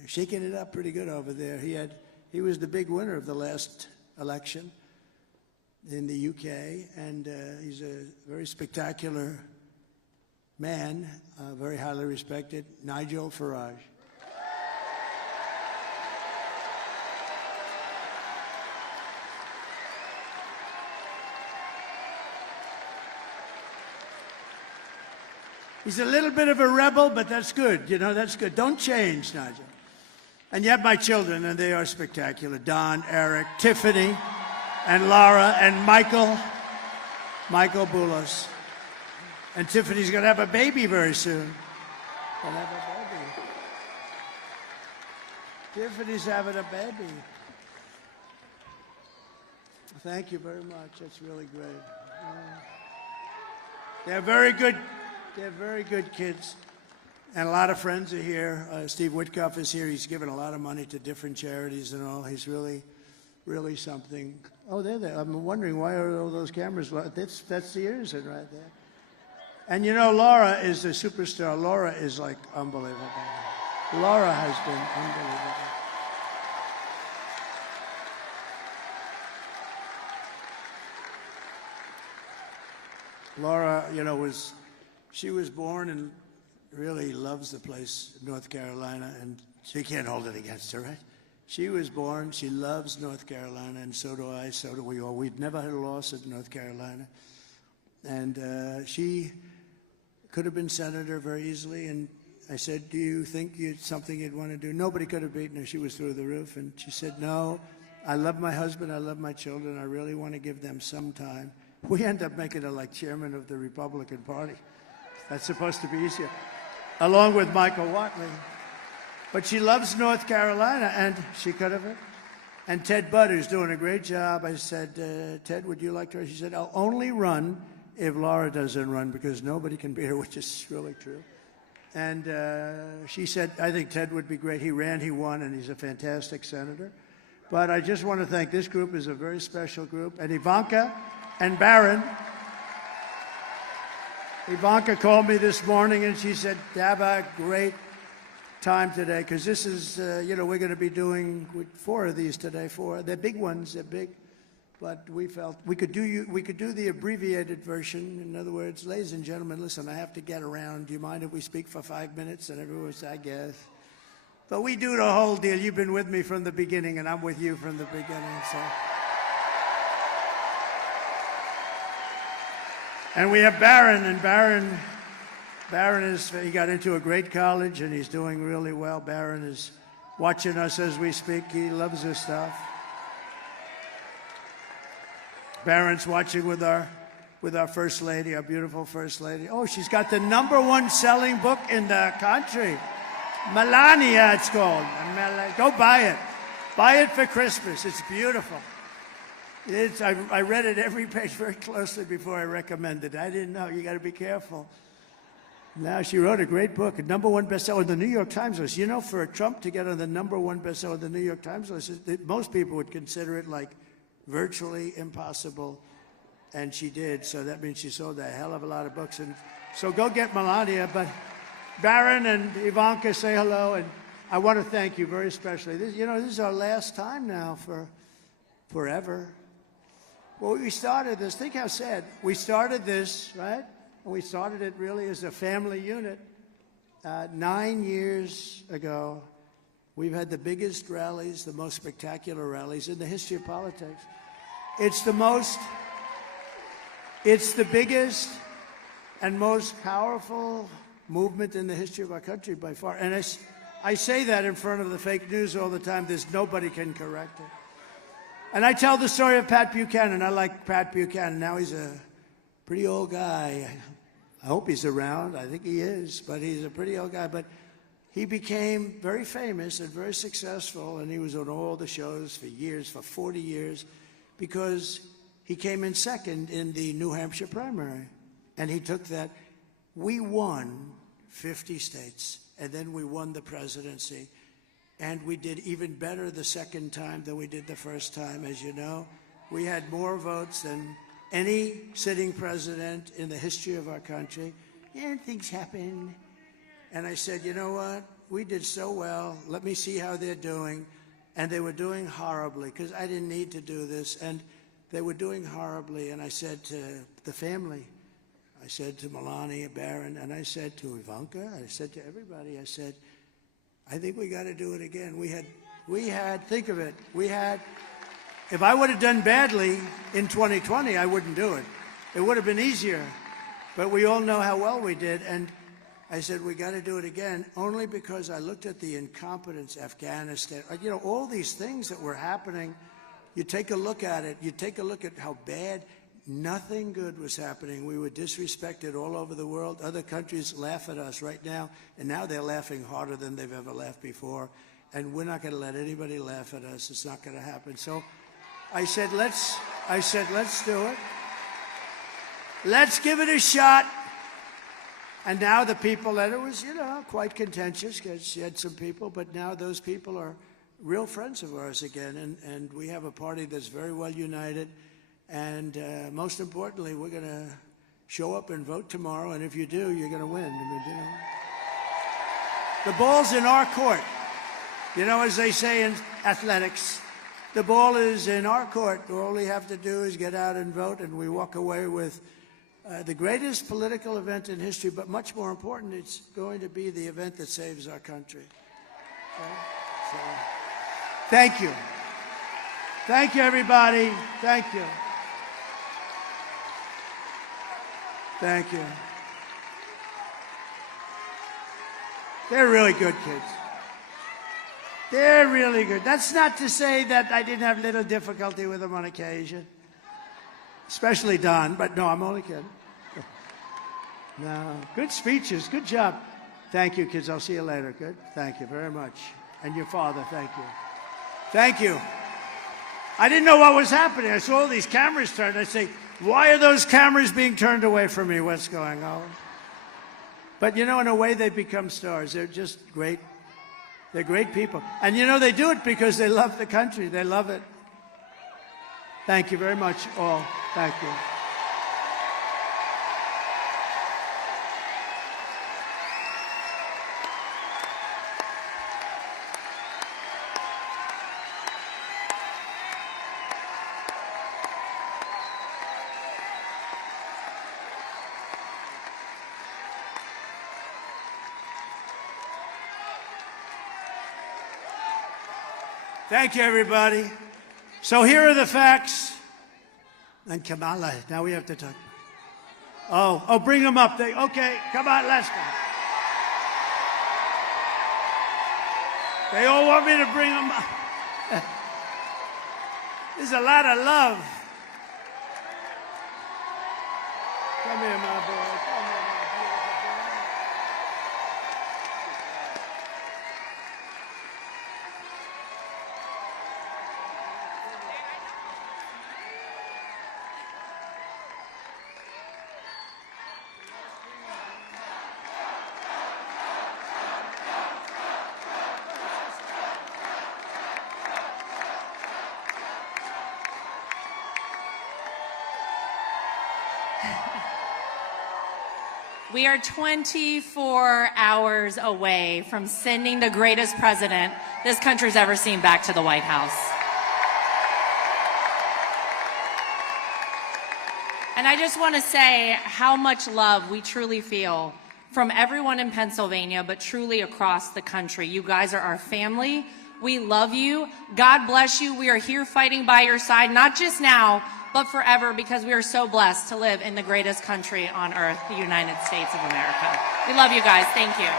shaking it up pretty good over there. He was the big winner of the last election in the UK, and he's a very spectacular man, very highly respected, Nigel Farage. He's a little bit of a rebel, but that's good. You know, that's good. Don't change, Nigel. And you have my children, and they are spectacular. Don, Eric, Tiffany, and Laura, and Michael Boulos. And Tiffany's going to have a baby very soon. Gonna have a baby. Tiffany's having a baby. Thank you very much. That's really great. They're very good. They're very good kids. And a lot of friends are here. Steve Witkoff is here. He's given a lot of money to different charities and all. He's really, really something. Oh, they're there. I'm wondering, why are all those cameras? That's the Anderson right there. And you know, Laura is a superstar. Laura is like unbelievable. Laura has been unbelievable. Laura, you know, she was born and really loves the place, North Carolina, and she can't hold it against her, right? She was born, she loves North Carolina, and so do I, so do we all. We've never had a loss at North Carolina. And she could have been senator very easily, and I said, do you think it's something you'd want to do? Nobody could have beaten her. She was through the roof, and she said, no, I love my husband, I love my children, I really want to give them some time. We end up making her like chairman of the Republican Party. That's supposed to be easier, along with Michael Watley. But she loves North Carolina, and she could have it. And Ted Budd, who's doing a great job, I said, Ted, would you like to? She said, I'll only run if Laura doesn't run, because nobody can beat her, which is really true. And she said, I think Ted would be great. He ran, he won, and he's a fantastic senator. But I just want to thank this group is a very special group. And Ivanka and Barron. Ivanka called me this morning and she said, Dava, great time today, because this is, you know, we're going to be doing 4 of these today. 4. They're big ones. They're big, but we felt we could do the abbreviated version. In other words, ladies and gentlemen, listen, I have to get around. Do you mind if we speak for 5 minutes? And everyone said, I guess. But we do the whole deal. You've been with me from the beginning, and I'm with you from the beginning. So. And we have Barron, and Barron he got into a great college, and he's doing really well. Barron is watching us as we speak. He loves his stuff. Barron's watching with our First Lady, our beautiful First Lady. Oh, she's got the #1 selling book in the country. Melania, it's called. Go buy it. Buy it for Christmas. It's beautiful. I read it every page very closely before I recommended it. I didn't know. You got to be careful. Now, she wrote a great book, a #1 bestseller on the New York Times list. You know, for Trump to get on the #1 bestseller on the New York Times list, most people would consider it like virtually impossible, and she did. So that means she sold a hell of a lot of books. And so go get Melania. But Barron and Ivanka, say hello, and I want to thank you very especially. This is our last time now for forever. Well, we started this. Think how sad. We started this, right? And we started it really as a family unit 9 years ago. We've had the biggest rallies, the most spectacular rallies in the history of politics. It's the biggest and most powerful movement in the history of our country by far. And I say that in front of the fake news all the time. Nobody can correct it. And I tell the story of Pat Buchanan. I like Pat Buchanan. Now he's a pretty old guy. I hope he's around. I think he is, but he's a pretty old guy. But he became very famous and very successful, and he was on all the shows for years, for 40 years, because he came in second in the New Hampshire primary. And he took that. We won 50 states, and then we won the presidency. And we did even better the second time than we did the first time, as you know. We had more votes than any sitting president in the history of our country. And things happened. And I said, you know what? We did so well. Let me see how they're doing. And they were doing horribly, because I didn't need to do this. And they were doing horribly. And I said to the family, I said to Melania, Barron, and I said to Ivanka, I said to everybody, I said, I think we got to do it again. We had, think of it, if I would have done badly in 2020, I wouldn't do it. It would have been easier. But we all know how well we did. And I said, we got to do it again, only because I looked at the incompetence, Afghanistan, you know, all these things that were happening. You take a look at it. You take a look at how bad. Nothing good was happening. We were disrespected all over the world. Other countries laugh at us right now, and now they're laughing harder than they've ever laughed before. And we're not going to let anybody laugh at us. It's not going to happen. So I said, let's do it. Let's give it a shot. And now the people, and it was, you know, quite contentious because she had some people, but now those people are real friends of ours again. And we have a party that's very well united. And most importantly, we're going to show up and vote tomorrow. And if you do, you're going to win. I mean, you know, the ball's in our court. You know, as they say in athletics, the ball is in our court. All we have to do is get out and vote, and we walk away with the greatest political event in history. But much more important, it's going to be the event that saves our country. Okay? So, thank you. Thank you, everybody. Thank you. Thank you. They're really good kids. They're really good. That's not to say that I didn't have little difficulty with them on occasion. Especially Don, but no, I'm only kidding. No, good speeches. Good job. Thank you, kids. I'll see you later. Good. Thank you very much. And your father, thank you. Thank you. I didn't know what was happening. I saw all these cameras turned. I say, why are those cameras being turned away from me? What's going on? But, you know, in a way, they've become stars. They're just great. They're great people. And, you know, they do it because they love the country. They love it. Thank you very much, all. Thank you. Thank you, everybody. So here are the facts. And Kamala, now we have to talk. Oh, bring them up. Okay, come on, let's go. They all want me to bring them up. There's a lot of love. Come here, my boy. Come here, my beautiful boy. We are 24 hours away from sending the greatest president this country's ever seen back to the White House. And I just want to say how much love we truly feel from everyone in Pennsylvania, but truly across the country. You guys are our family. We love you. God bless you. We are here fighting by your side, not just now, but forever, because we are so blessed to live in the greatest country on earth, the United States of America. We love you guys. Thank you.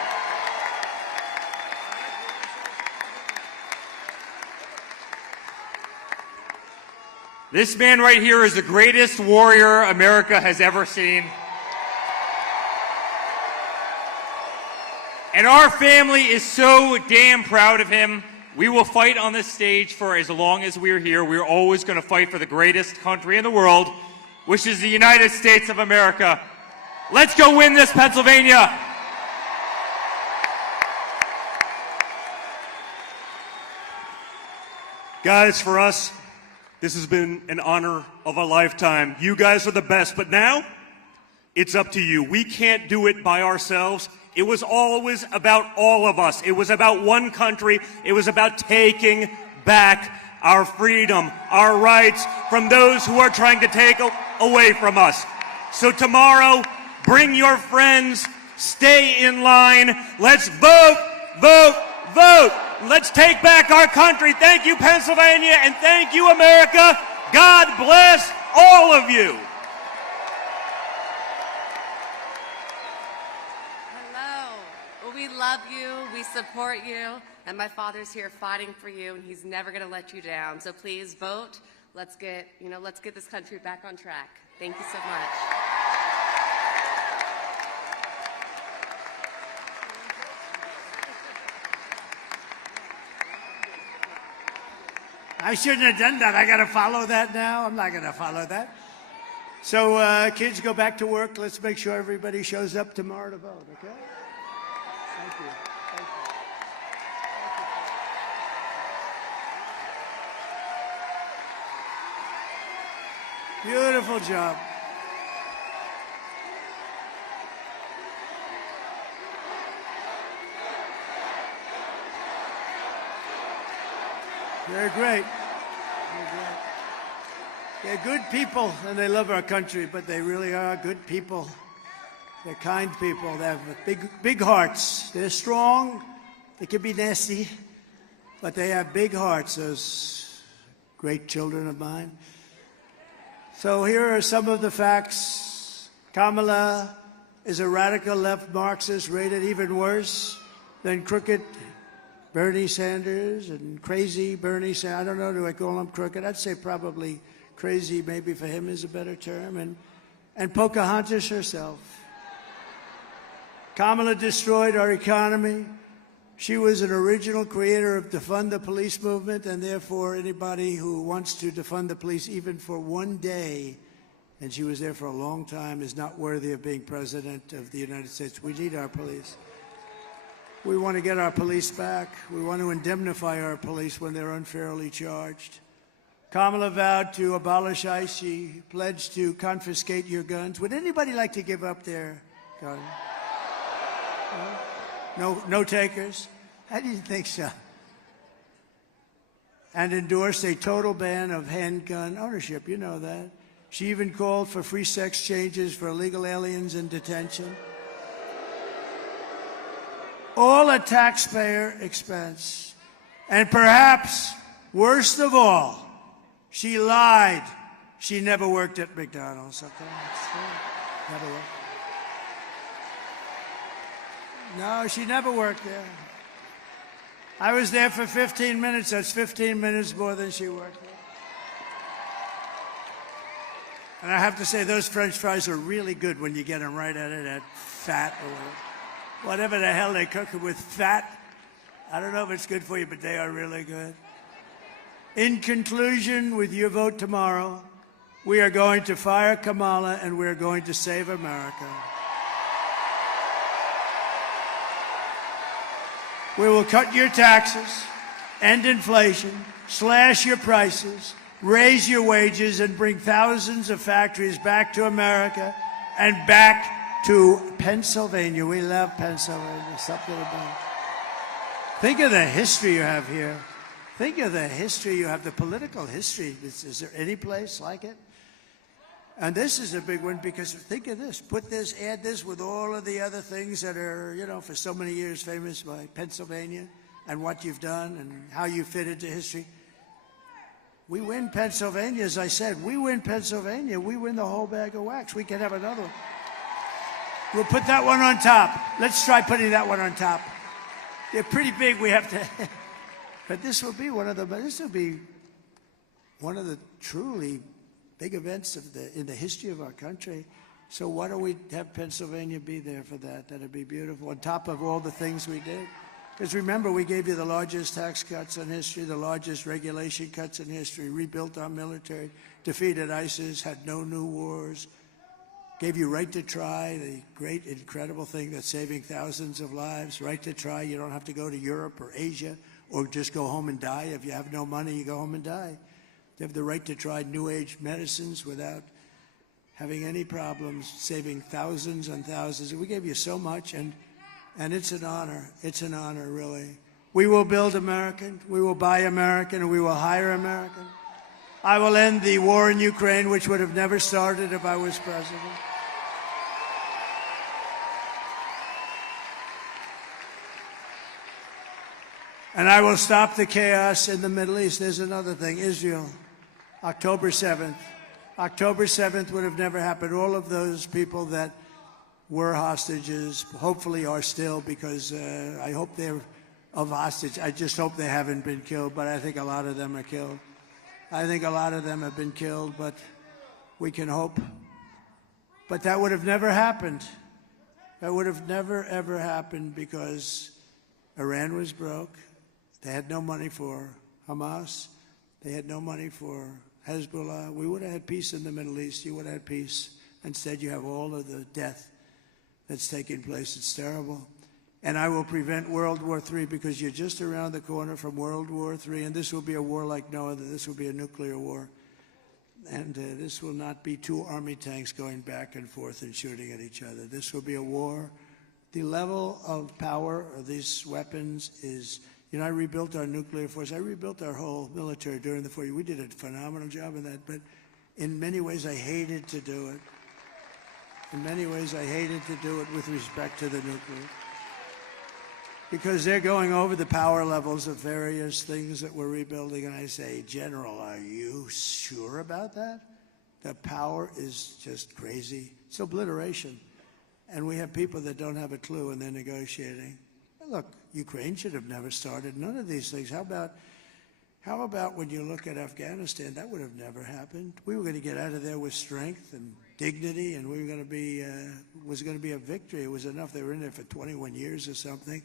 This man right here is the greatest warrior America has ever seen. And our family is so damn proud of him. We will fight on this stage for as long as we're here. We're always going to fight for the greatest country in the world, which is the United States of America. Let's go win this, Pennsylvania. Guys, for us, this has been an honor of a lifetime. You guys are the best, but now it's up to you. We can't do it by ourselves. It was always about all of us. It was about one country. It was about taking back our freedom, our rights from those who are trying to take away from us. So tomorrow, bring your friends, stay in line. Let's vote, vote, vote. Let's take back our country. Thank you, Pennsylvania, and thank you, America. God bless all of you. Hello. Well, we love you. We support you. And my father's here fighting for you, and he's never going to let you down. So please vote. Let's get this country back on track. Thank you so much. I shouldn't have done that. I got to follow that now. I'm not going to follow that. So, kids, go back to work. Let's make sure everybody shows up tomorrow to vote, okay? Thank you. Beautiful job. They're great. They're good people, and they love our country, but they really are good people. They're kind people. They have big hearts. They're strong. They can be nasty, but they have big hearts, those great children of mine. So here are some of the facts. Kamala is a radical left Marxist, rated even worse than crooked Bernie Sanders and crazy Bernie Sanders. I don't know, do I call him crooked? I'd say probably crazy, maybe for him is a better term. And Pocahontas herself. Kamala destroyed our economy. She was an original creator of defund the police movement, and therefore anybody who wants to defund the police even for one day, and she was there for a long time, is not worthy of being president of the United States. We need our police. We want to get our police back. We want to indemnify our police when they're unfairly charged. Kamala vowed to abolish ICE. She pledged to confiscate your guns. Would anybody like to give up their gun? No takers? I didn't think so. And endorsed a total ban of handgun ownership. You know that. She even called for free sex changes for illegal aliens in detention. All at taxpayer expense. And perhaps, worst of all, she lied. She never worked at McDonald's. Okay? Never worked. No, she never worked there. I was there for 15 minutes. That's 15 minutes more than she worked there. And I have to say, those French fries are really good when you get them right out of that fat or whatever the hell they cook it with, fat. I don't know if it's good for you, but they are really good. In conclusion, with your vote tomorrow, we are going to fire Kamala and we are going to save America. We will cut your taxes, end inflation, slash your prices, raise your wages, and bring thousands of factories back to America and back to Pennsylvania. We love Pennsylvania. Something about it. Think of the history you have here. Think of the history you have, the political history. Is there any place like it? And this is a big one because think of this. Put this, add this with all of the other things that are, you know, for so many years famous by Pennsylvania and what you've done and how you fit into history. We win Pennsylvania, as I said. We win Pennsylvania. We win the whole bag of wax. We can have another one. We'll put that one on top. Let's try putting that one on top. They're pretty big. We have to. But this will be one of the truly big events in the history of our country. So why don't we have Pennsylvania be there for that? That'd be beautiful. On top of all the things we did. Because remember, we gave you the largest tax cuts in history, the largest regulation cuts in history, rebuilt our military, defeated ISIS, had no new wars, gave you right to try, the great, incredible thing that's saving thousands of lives, right to try. You don't have to go to Europe or Asia or just go home and die. If you have no money, you go home and die. You have the right to try new age medicines without having any problems, saving thousands and thousands. We gave you so much, and it's an honor. It's an honor, really. We will build American, we will buy American, and we will hire American. I will end the war in Ukraine, which would have never started if I was president. And I will stop the chaos in the Middle East. There's another thing, Israel, October 7th. October 7th would have never happened. All of those people that were hostages hopefully are still, because I hope they're of hostage. I just hope they haven't been killed, but I think a lot of them are killed. I think a lot of them have been killed, but we can hope. But that would have never happened. That would have never, ever happened because Iran was broke. They had no money for Hamas. They had no money for Hezbollah. We would have had peace in the Middle East. You would have had peace. Instead, you have all of the death that's taking place. It's terrible. And I will prevent World War III, because you're just around the corner from World War III, and this will be a war like no other. This will be a nuclear war. And this will not be two army tanks going back and forth and shooting at each other. This will be a war. The level of power of these weapons is, I rebuilt our nuclear force. I rebuilt our whole military during the 40 years. We did a phenomenal job in that, but in many ways I hated to do it. In many ways I hated to do it with respect to the nuclear. Because they're going over the power levels of various things that we're rebuilding, and I say, General, are you sure about that? The power is just crazy. It's obliteration. And we have people that don't have a clue, and they're negotiating. Look, Ukraine should have never started none of these things. How about when you look at Afghanistan? That would have never happened. We were going to get out of there with strength and dignity, and we were going to be, was going to be a victory. It was enough. They were in there for 21 years or something.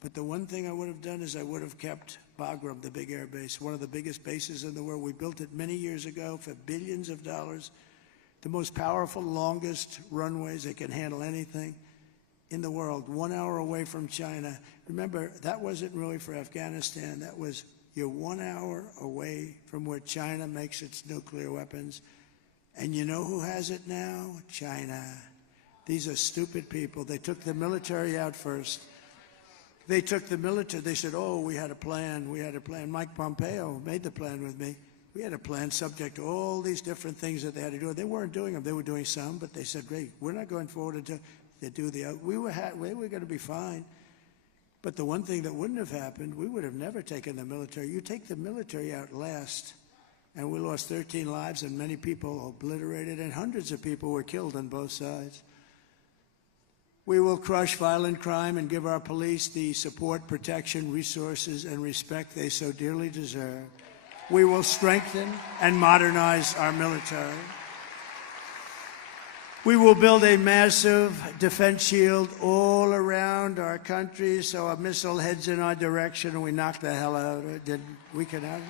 But the one thing I would have done is I would have kept Bagram, the big air base, one of the biggest bases in the world. We built it many years ago for billions of dollars. The most powerful, longest runways that can handle anything in the world, 1 hour away from China. Remember, that wasn't really for Afghanistan. That was, you're 1 hour away from where China makes its nuclear weapons. And you know who has it now? China. These are stupid people. They took the military out first. They took the military. They said, oh, we had a plan. We had a plan. Mike Pompeo made the plan with me. We had a plan subject to all these different things that they had to do. They weren't doing them. They were doing some, but they said, great, we're not going forward until they do the, we were going to be fine. But the one thing that wouldn't have happened, we would have never taken the military. You take the military out last, and we lost 13 lives, and many people obliterated, and hundreds of people were killed on both sides. We will crush violent crime and give our police the support, protection, resources, and respect they so dearly deserve. We will strengthen and modernize our military. We will build a massive defense shield all around our country so a missile heads in our direction and we knock the hell out of it. We can have it.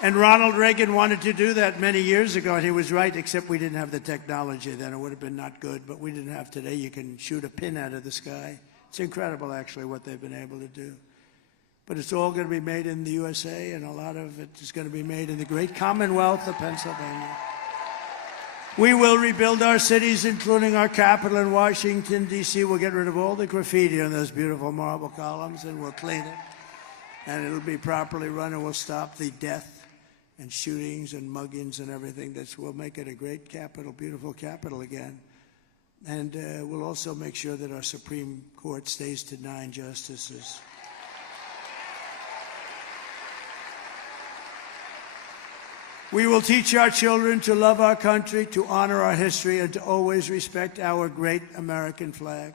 And Ronald Reagan wanted to do that many years ago, and he was right, except we didn't have the technology then. It would have been not good, but we didn't have today. You can shoot a pin out of the sky. It's incredible, actually, what they've been able to do. But it's all going to be made in the USA, and a lot of it is going to be made in the great Commonwealth of Pennsylvania. We will rebuild our cities, including our capital in Washington, D.C. We'll get rid of all the graffiti on those beautiful marble columns, and we'll clean it. And it'll be properly run, and we'll stop the death and shootings and muggings and everything. We'll make it a great capital, beautiful capital again. And we'll also make sure that our Supreme Court stays to 9 justices. We will teach our children to love our country, to honor our history, and to always respect our great American flag.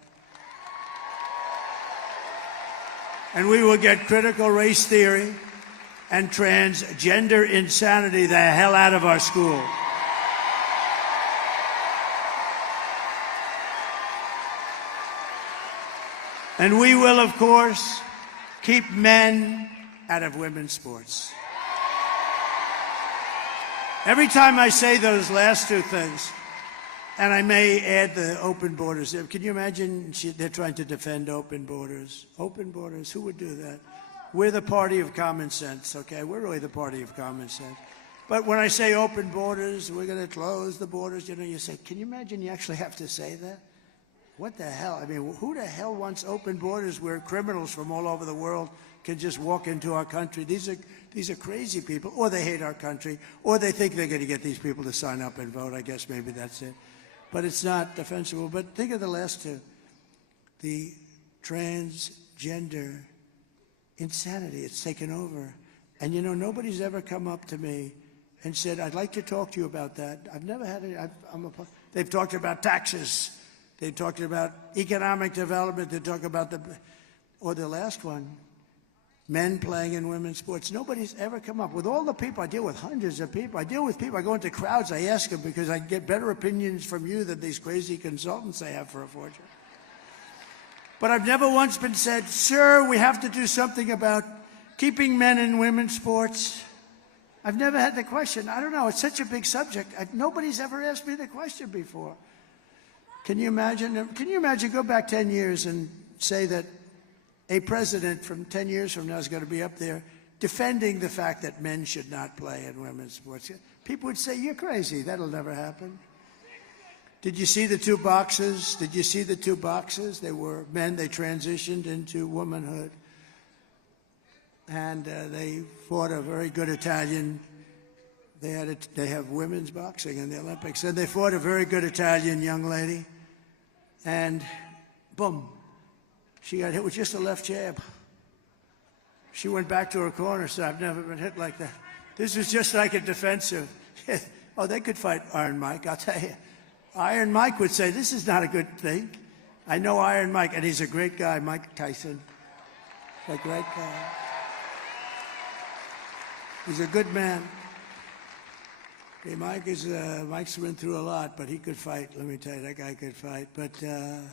And we will get critical race theory and transgender insanity the hell out of our school. And we will, of course, keep men out of women's sports. Every time I say those last two things, and I may add the open borders. Can you imagine they're trying to defend open borders? Open borders, who would do that? We're the party of common sense, okay? We're really the party of common sense. But when I say open borders, we're going to close the borders, you say, can you imagine you actually have to say that? What the hell? I mean, who the hell wants open borders where criminals from all over the world can just walk into our country? These are crazy people, or they hate our country, or they think they're going to get these people to sign up and vote. I guess maybe that's it. But it's not defensible. But think of the last two. The transgender insanity. It's taken over. And nobody's ever come up to me and said, I'd like to talk to you about that. I've never had any. They've talked about taxes. They've talked about economic development. They talk about the last one, men playing in women's sports. Nobody's ever come up. With all the people, I deal with hundreds of people. I deal with people. I go into crowds. I ask them because I get better opinions from you than these crazy consultants I have for a fortune. But I've never once been said, sir, we have to do something about keeping men in women's sports. I've never had the question. I don't know. It's such a big subject. Nobody's ever asked me the question before. Can you imagine? Go back 10 years and say that a president from 10 years from now is going to be up there defending the fact that men should not play in women's sports. People would say, you're crazy. That'll never happen. Did you see the two boxes? Did you see the two boxes? They were men. They transitioned into womanhood. And they fought a very good Italian. They have women's boxing in the Olympics. And they fought a very good Italian young lady. And boom, she got hit with just a left jab. She went back to her corner, so I've never been hit like that. This was just like a defensive. Oh, they could fight Iron Mike, I'll tell you. Iron Mike would say, this is not a good thing. I know Iron Mike, and he's a great guy, Mike Tyson. A great guy. He's a good man. Hey, Mike's been through a lot, but he could fight. Let me tell you, that guy could fight. But can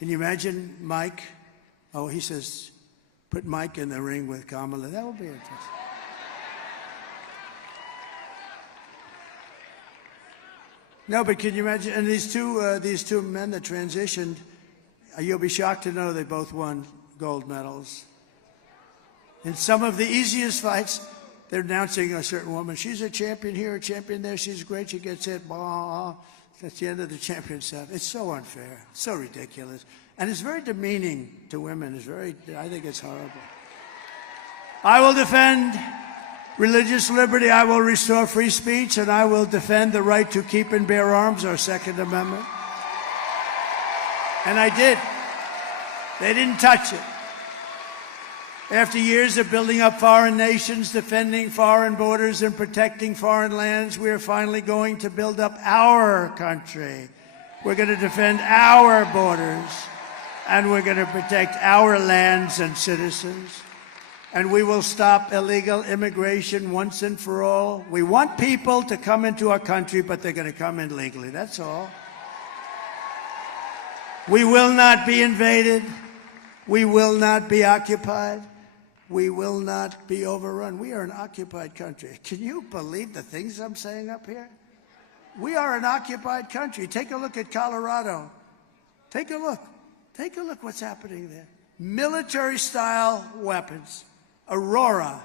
you imagine Mike? Oh, he says, put Mike in the ring with Kamala. That would be interesting. No, but can you imagine? And these two men that transitioned, you'll be shocked to know they both won gold medals. In some of the easiest fights, they're announcing a certain woman. She's a champion here, a champion there. She's great. She gets hit. Blah. That's the end of the championship. It's so unfair. It's so ridiculous. And it's very demeaning to women. I think it's horrible. I will defend religious liberty. I will restore free speech. And I will defend the right to keep and bear arms, our Second Amendment. And I did. They didn't touch it. After years of building up foreign nations, defending foreign borders, and protecting foreign lands, we are finally going to build up our country. We're going to defend our borders, and we're going to protect our lands and citizens. And we will stop illegal immigration once and for all. We want people to come into our country, but they're going to come in legally. That's all. We will not be invaded. We will not be occupied. We will not be overrun. We are an occupied country. Can you believe the things I'm saying up here? We are an occupied country. Take a look at Colorado. Take a look. Take a look what's happening there. Military-style weapons. Aurora.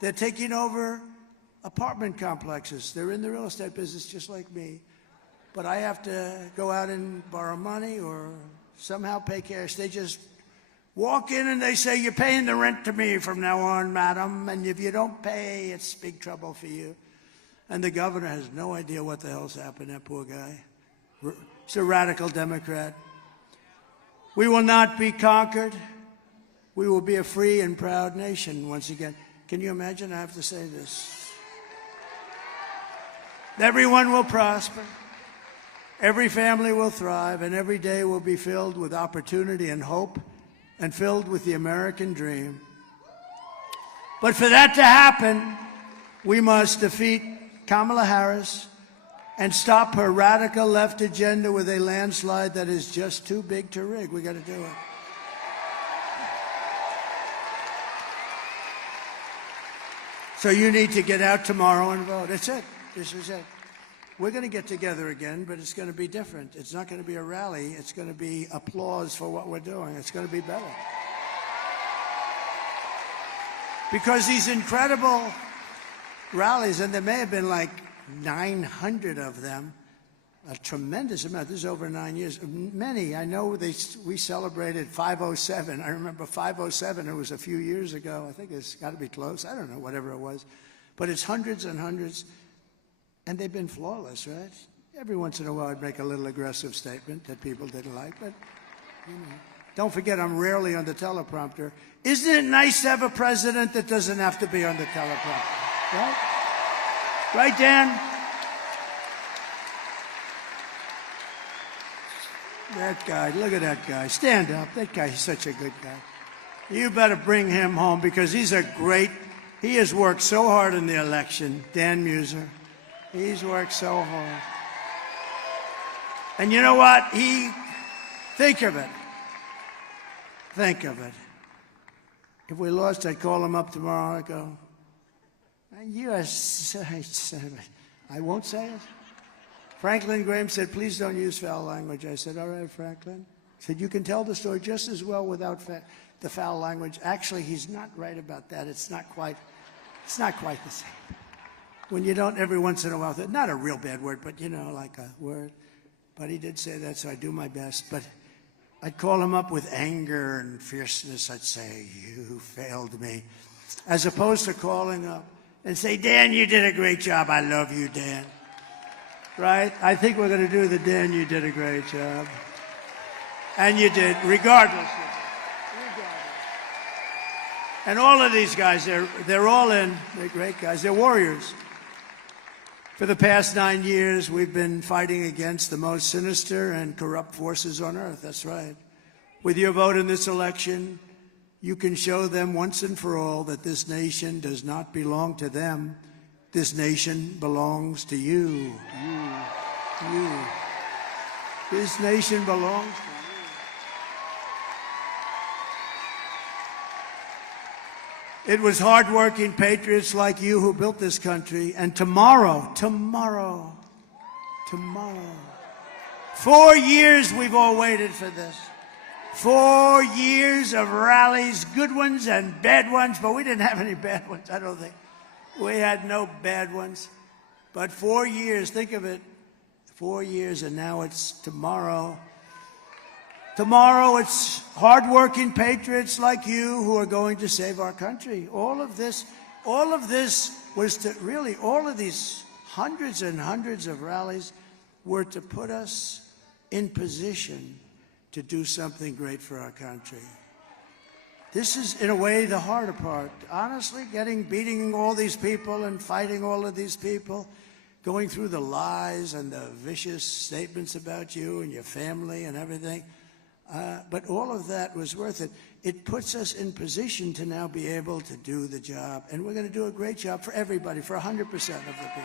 They're taking over apartment complexes. They're in the real estate business just like me. But I have to go out and borrow money or somehow pay cash. They just walk in and they say, you're paying the rent to me from now on, madam, and if you don't pay, it's big trouble for you. And the governor has no idea what the hell's happened, that poor guy. He's a radical Democrat. We will not be conquered. We will be a free and proud nation once again. Can you imagine? I have to say this. Everyone will prosper. Every family will thrive, and every day will be filled with opportunity and hope, and filled with the American dream. But for that to happen, we must defeat Kamala Harris and stop her radical left agenda with a landslide that is just too big to rig. We got to do it. So you need to get out tomorrow and vote. That's it. This is it. We're going to get together again, but it's going to be different. It's not going to be a rally. It's going to be applause for what we're doing. It's going to be better. because these incredible rallies, and there may have been like 900 of them, a tremendous amount. This is over 9 years. Many, I know we celebrated 507. I remember 507, it was a few years ago. I think it's got to be close. I don't know, whatever it was. But it's hundreds and hundreds, and they've been flawless, right? Every once in a while I'd make a little aggressive statement that people didn't like, but you know. Don't forget, I'm rarely on the teleprompter. Isn't it nice to have a president that doesn't have to be on the teleprompter? Right? Right, Dan? That guy, look at that guy. Stand up. That guy, he's such a good guy. You better bring him home because he has worked so hard in the election, Dan Muser. He's worked so hard. And you know what? Think of it. Think of it. If we lost, I'd call him up tomorrow. I'd go, I won't say it. Franklin Graham said, please don't use foul language. I said, all right, Franklin. He said, you can tell the story just as well without the foul language. Actually, he's not right about that. It's not quite the same. When you don't every once in a while, not a real bad word, but you know, like a word. But he did say that, so I do my best. But I'd call him up with anger and fierceness. I'd say, you failed me. As opposed to calling up and say, Dan, you did a great job. I love you, Dan. Right? I think we're going to do the Dan, you did a great job. And you did, regardless. And all of these guys, they're all in. They're great guys. They're warriors. For the past 9 years, we've been fighting against the most sinister and corrupt forces on earth. That's right. With your vote in this election, you can show them once and for all that this nation does not belong to them. This nation belongs to you. You. This nation belongs to you. It was hardworking patriots like you who built this country. And tomorrow, 4 years we've all waited for this. 4 years of rallies, good ones and bad ones, but we didn't have any bad ones, I don't think. We had no bad ones. But 4 years, think of it, 4 years, and now it's tomorrow. Tomorrow it's hardworking patriots like you who are going to save our country. All of this was to really, all of these hundreds and hundreds of rallies were to put us in position to do something great for our country. This is, in a way, the harder part. Honestly, beating all these people and fighting all of these people, going through the lies and the vicious statements about you and your family and everything. But all of that was worth it. It puts us in position to now be able to do the job. And we're going to do a great job for everybody, for 100% of the people.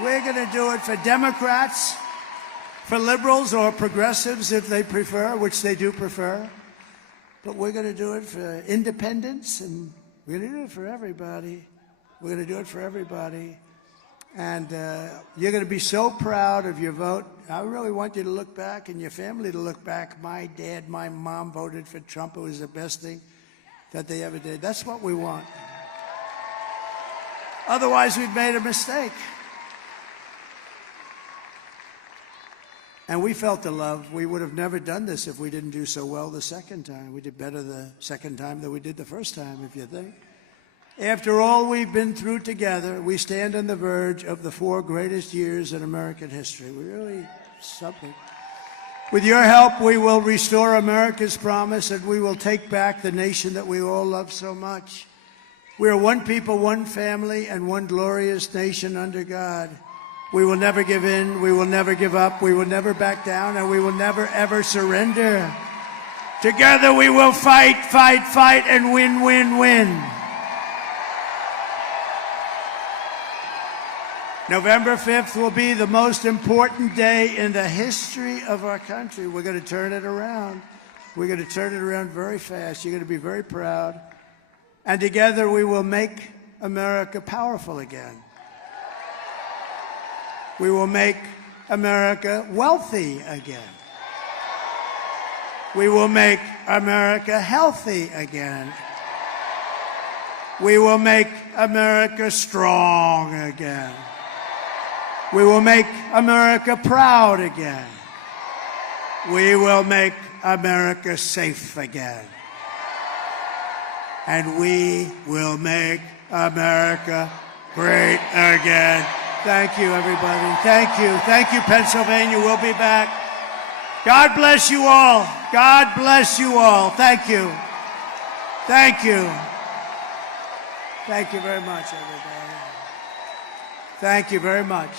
We're going to do it for Democrats, for liberals or progressives if they prefer, which they do prefer. But we're going to do it for independents, and we're going to do it for everybody. We're going to do it for everybody. And you're going to be so proud of your vote. I really want you to look back and your family to look back. My dad, my mom voted for Trump. It was the best thing that they ever did. That's what we want. Otherwise, we've made a mistake. And we felt the love. We would have never done this if we didn't do so well the second time. We did better the second time than we did the first time, if you think. After all we've been through together, we stand on the verge of the 4 greatest years in American history. We really, something. With your help, we will restore America's promise and we will take back the nation that we all love so much. We are one people, one family, and one glorious nation under God. We will never give in, we will never give up, we will never back down, and we will never, ever surrender. Together we will fight, fight, fight, and win, win, win. November 5th will be the most important day in the history of our country. We're going to turn it around. We're going to turn it around very fast. You're going to be very proud. And together we will make America powerful again. We will make America wealthy again. We will make America healthy again. We will make America strong again. We will make America proud again. We will make America safe again. And we will make America great again. Thank you, everybody. Thank you. Thank you, Pennsylvania. We'll be back. God bless you all. God bless you all. Thank you. Thank you. Thank you very much, everybody. Thank you very much.